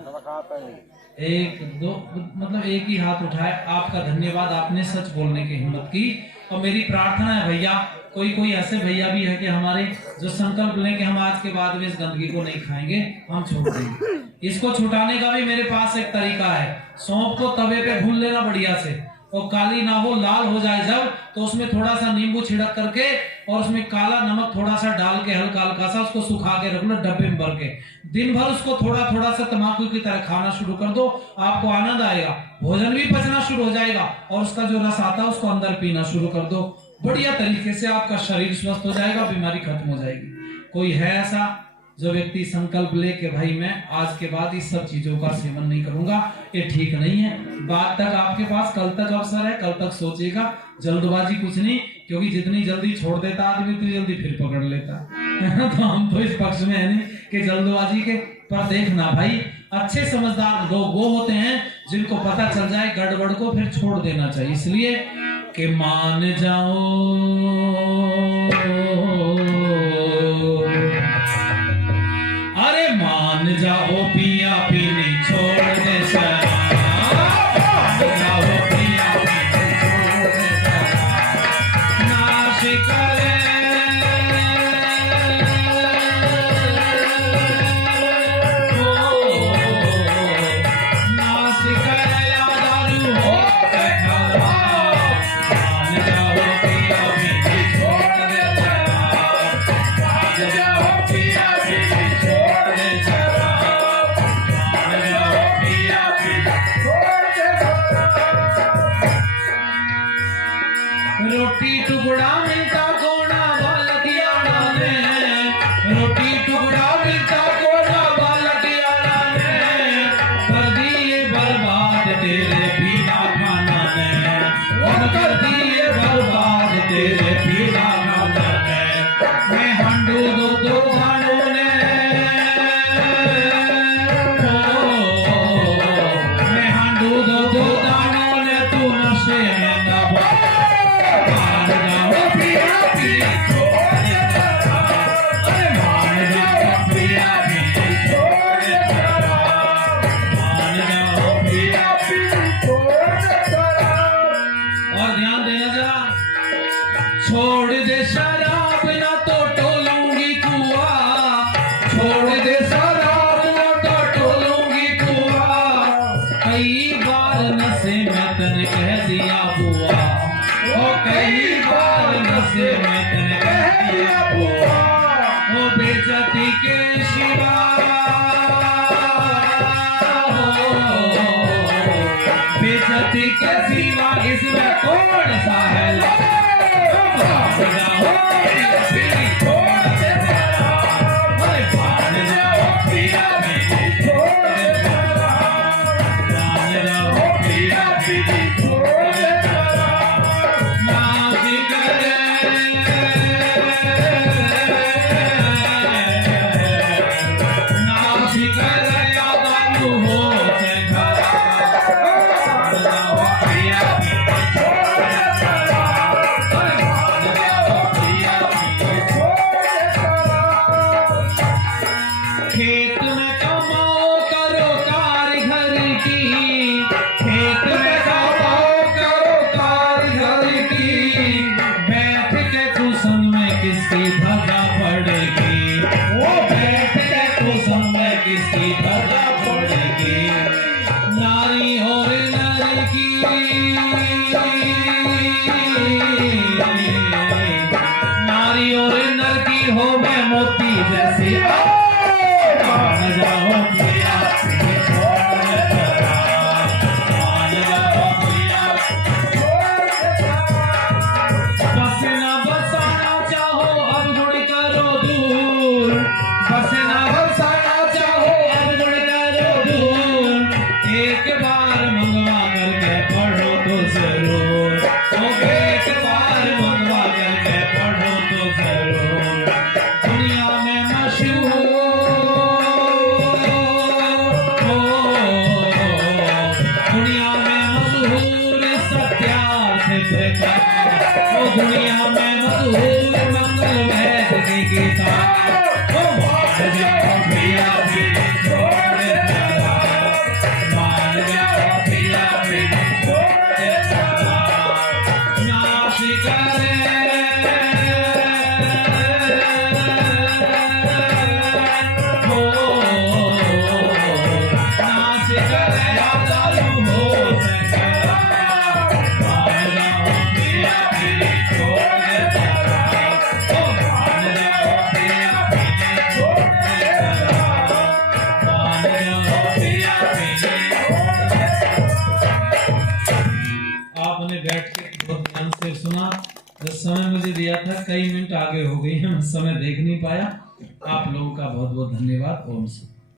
1 2 मतलब एक ही हाथ उठाए। आपका धन्यवाद, आपने सच बोलने की हिम्मत की। और मेरी प्रार्थना है भैया, कोई ऐसे भैया भी है कि हमारे जो संकल्प लें कि हम आज के बाद में इस गंदगी को नहीं खाएंगे, हम छोड़ देंगे। इसको छुटाने का भी मेरे पास एक तरीका है। सौंफ को तवे पे भून लेना बढ़िया से, और काली ना हो, लाल हो जाए जब, तो उसमें थोड़ा सा नींबू छिड़क करके और उसमें काला नमक थोड़ा सा डाल के हल्का हल्का सा उसको सुखा के रख लो डब्बे में भर के। दिन भर उसको थोड़ा थोड़ा सा तंबाकू की तरह खाना शुरू कर दो, आपको आनंद आएगा, भोजन भी पचना शुरू हो जाएगा, और उसका जो रस आता है उसको अंदर पीना शुरू कर दो। बढ़िया तरीके से आपका शरीर स्वस्थ हो जाएगा, बीमारी खत्म हो जाएगी। कोई है ऐसा जो व्यक्ति संकल्प ले कि भाई मैं आज के बाद इस सब चीजों का सेवन नहीं करूंगा, ये ठीक नहीं है। बात तक आपके पास कल तक अवसर है, कल तक सोचेगा, जल्दबाजी कुछ नहीं, क्योंकि जितनी जल्दी छोड़ देता आदमी उतनी जल्दी फिर पकड़ लेता। तो हम तो इस पक्ष में है नहीं कि जल्दबाजी के, पर देखना भाई, अच्छे समझदार लोग वो होते हैं जिनको पता चल जाए गड़बड़ को, फिर छोड़ देना चाहिए। इसलिए कि मान जाओ अरे मान जाओ पिया पीनी छोड़ दे शराब, मान जाओ पिया पीनी छोड़ दे शराब, नाश करे नाश करे दारू हो, मान जाओ पिया पीनी छोड़ किसकी ध्वजा पड़ेगी, वो बैठ के कुसुम में किसकी ध्वजा पड़ेगी। नारी और नर की, नारी और नर की हो मैं मोती जैसी, मान जाओ प्रिया बसना बसाना चाहो अब गुण करो दूर, बसना बसाना चाहो अब गुण करो दूर। एक बार मंगवा करके पढ़ो तो जरूर, एक बार मंगवा करके पढ़ो तो जरूर। दुनिया में मशहूर, दुनिया में मशहूर सत्यार्थ प्रचार, दुनिया में मशहूर मंगल वैद की गीता। मान जाओ प्रिया प्रिय छोड़ चला, मान जाओ प्रिया प्रिय छोड़ चला। नाश करे नाश करे आजालू हो सकता। मान जाओ प्रिया प्रिय छोड़ चला, मान जाओ प्रिया प्रिय छोड़ चला, मान जाओ प्रिया प्रिय छोड़ चला। आपने बैठ के बहुत ध्यान से सुना। जो समय मुझे दिया था कई मिनट आगे हो गई है, मैं समय देख नहीं पाया। आप लोगों का बहुत बहुत धन्यवाद। ओम शांति।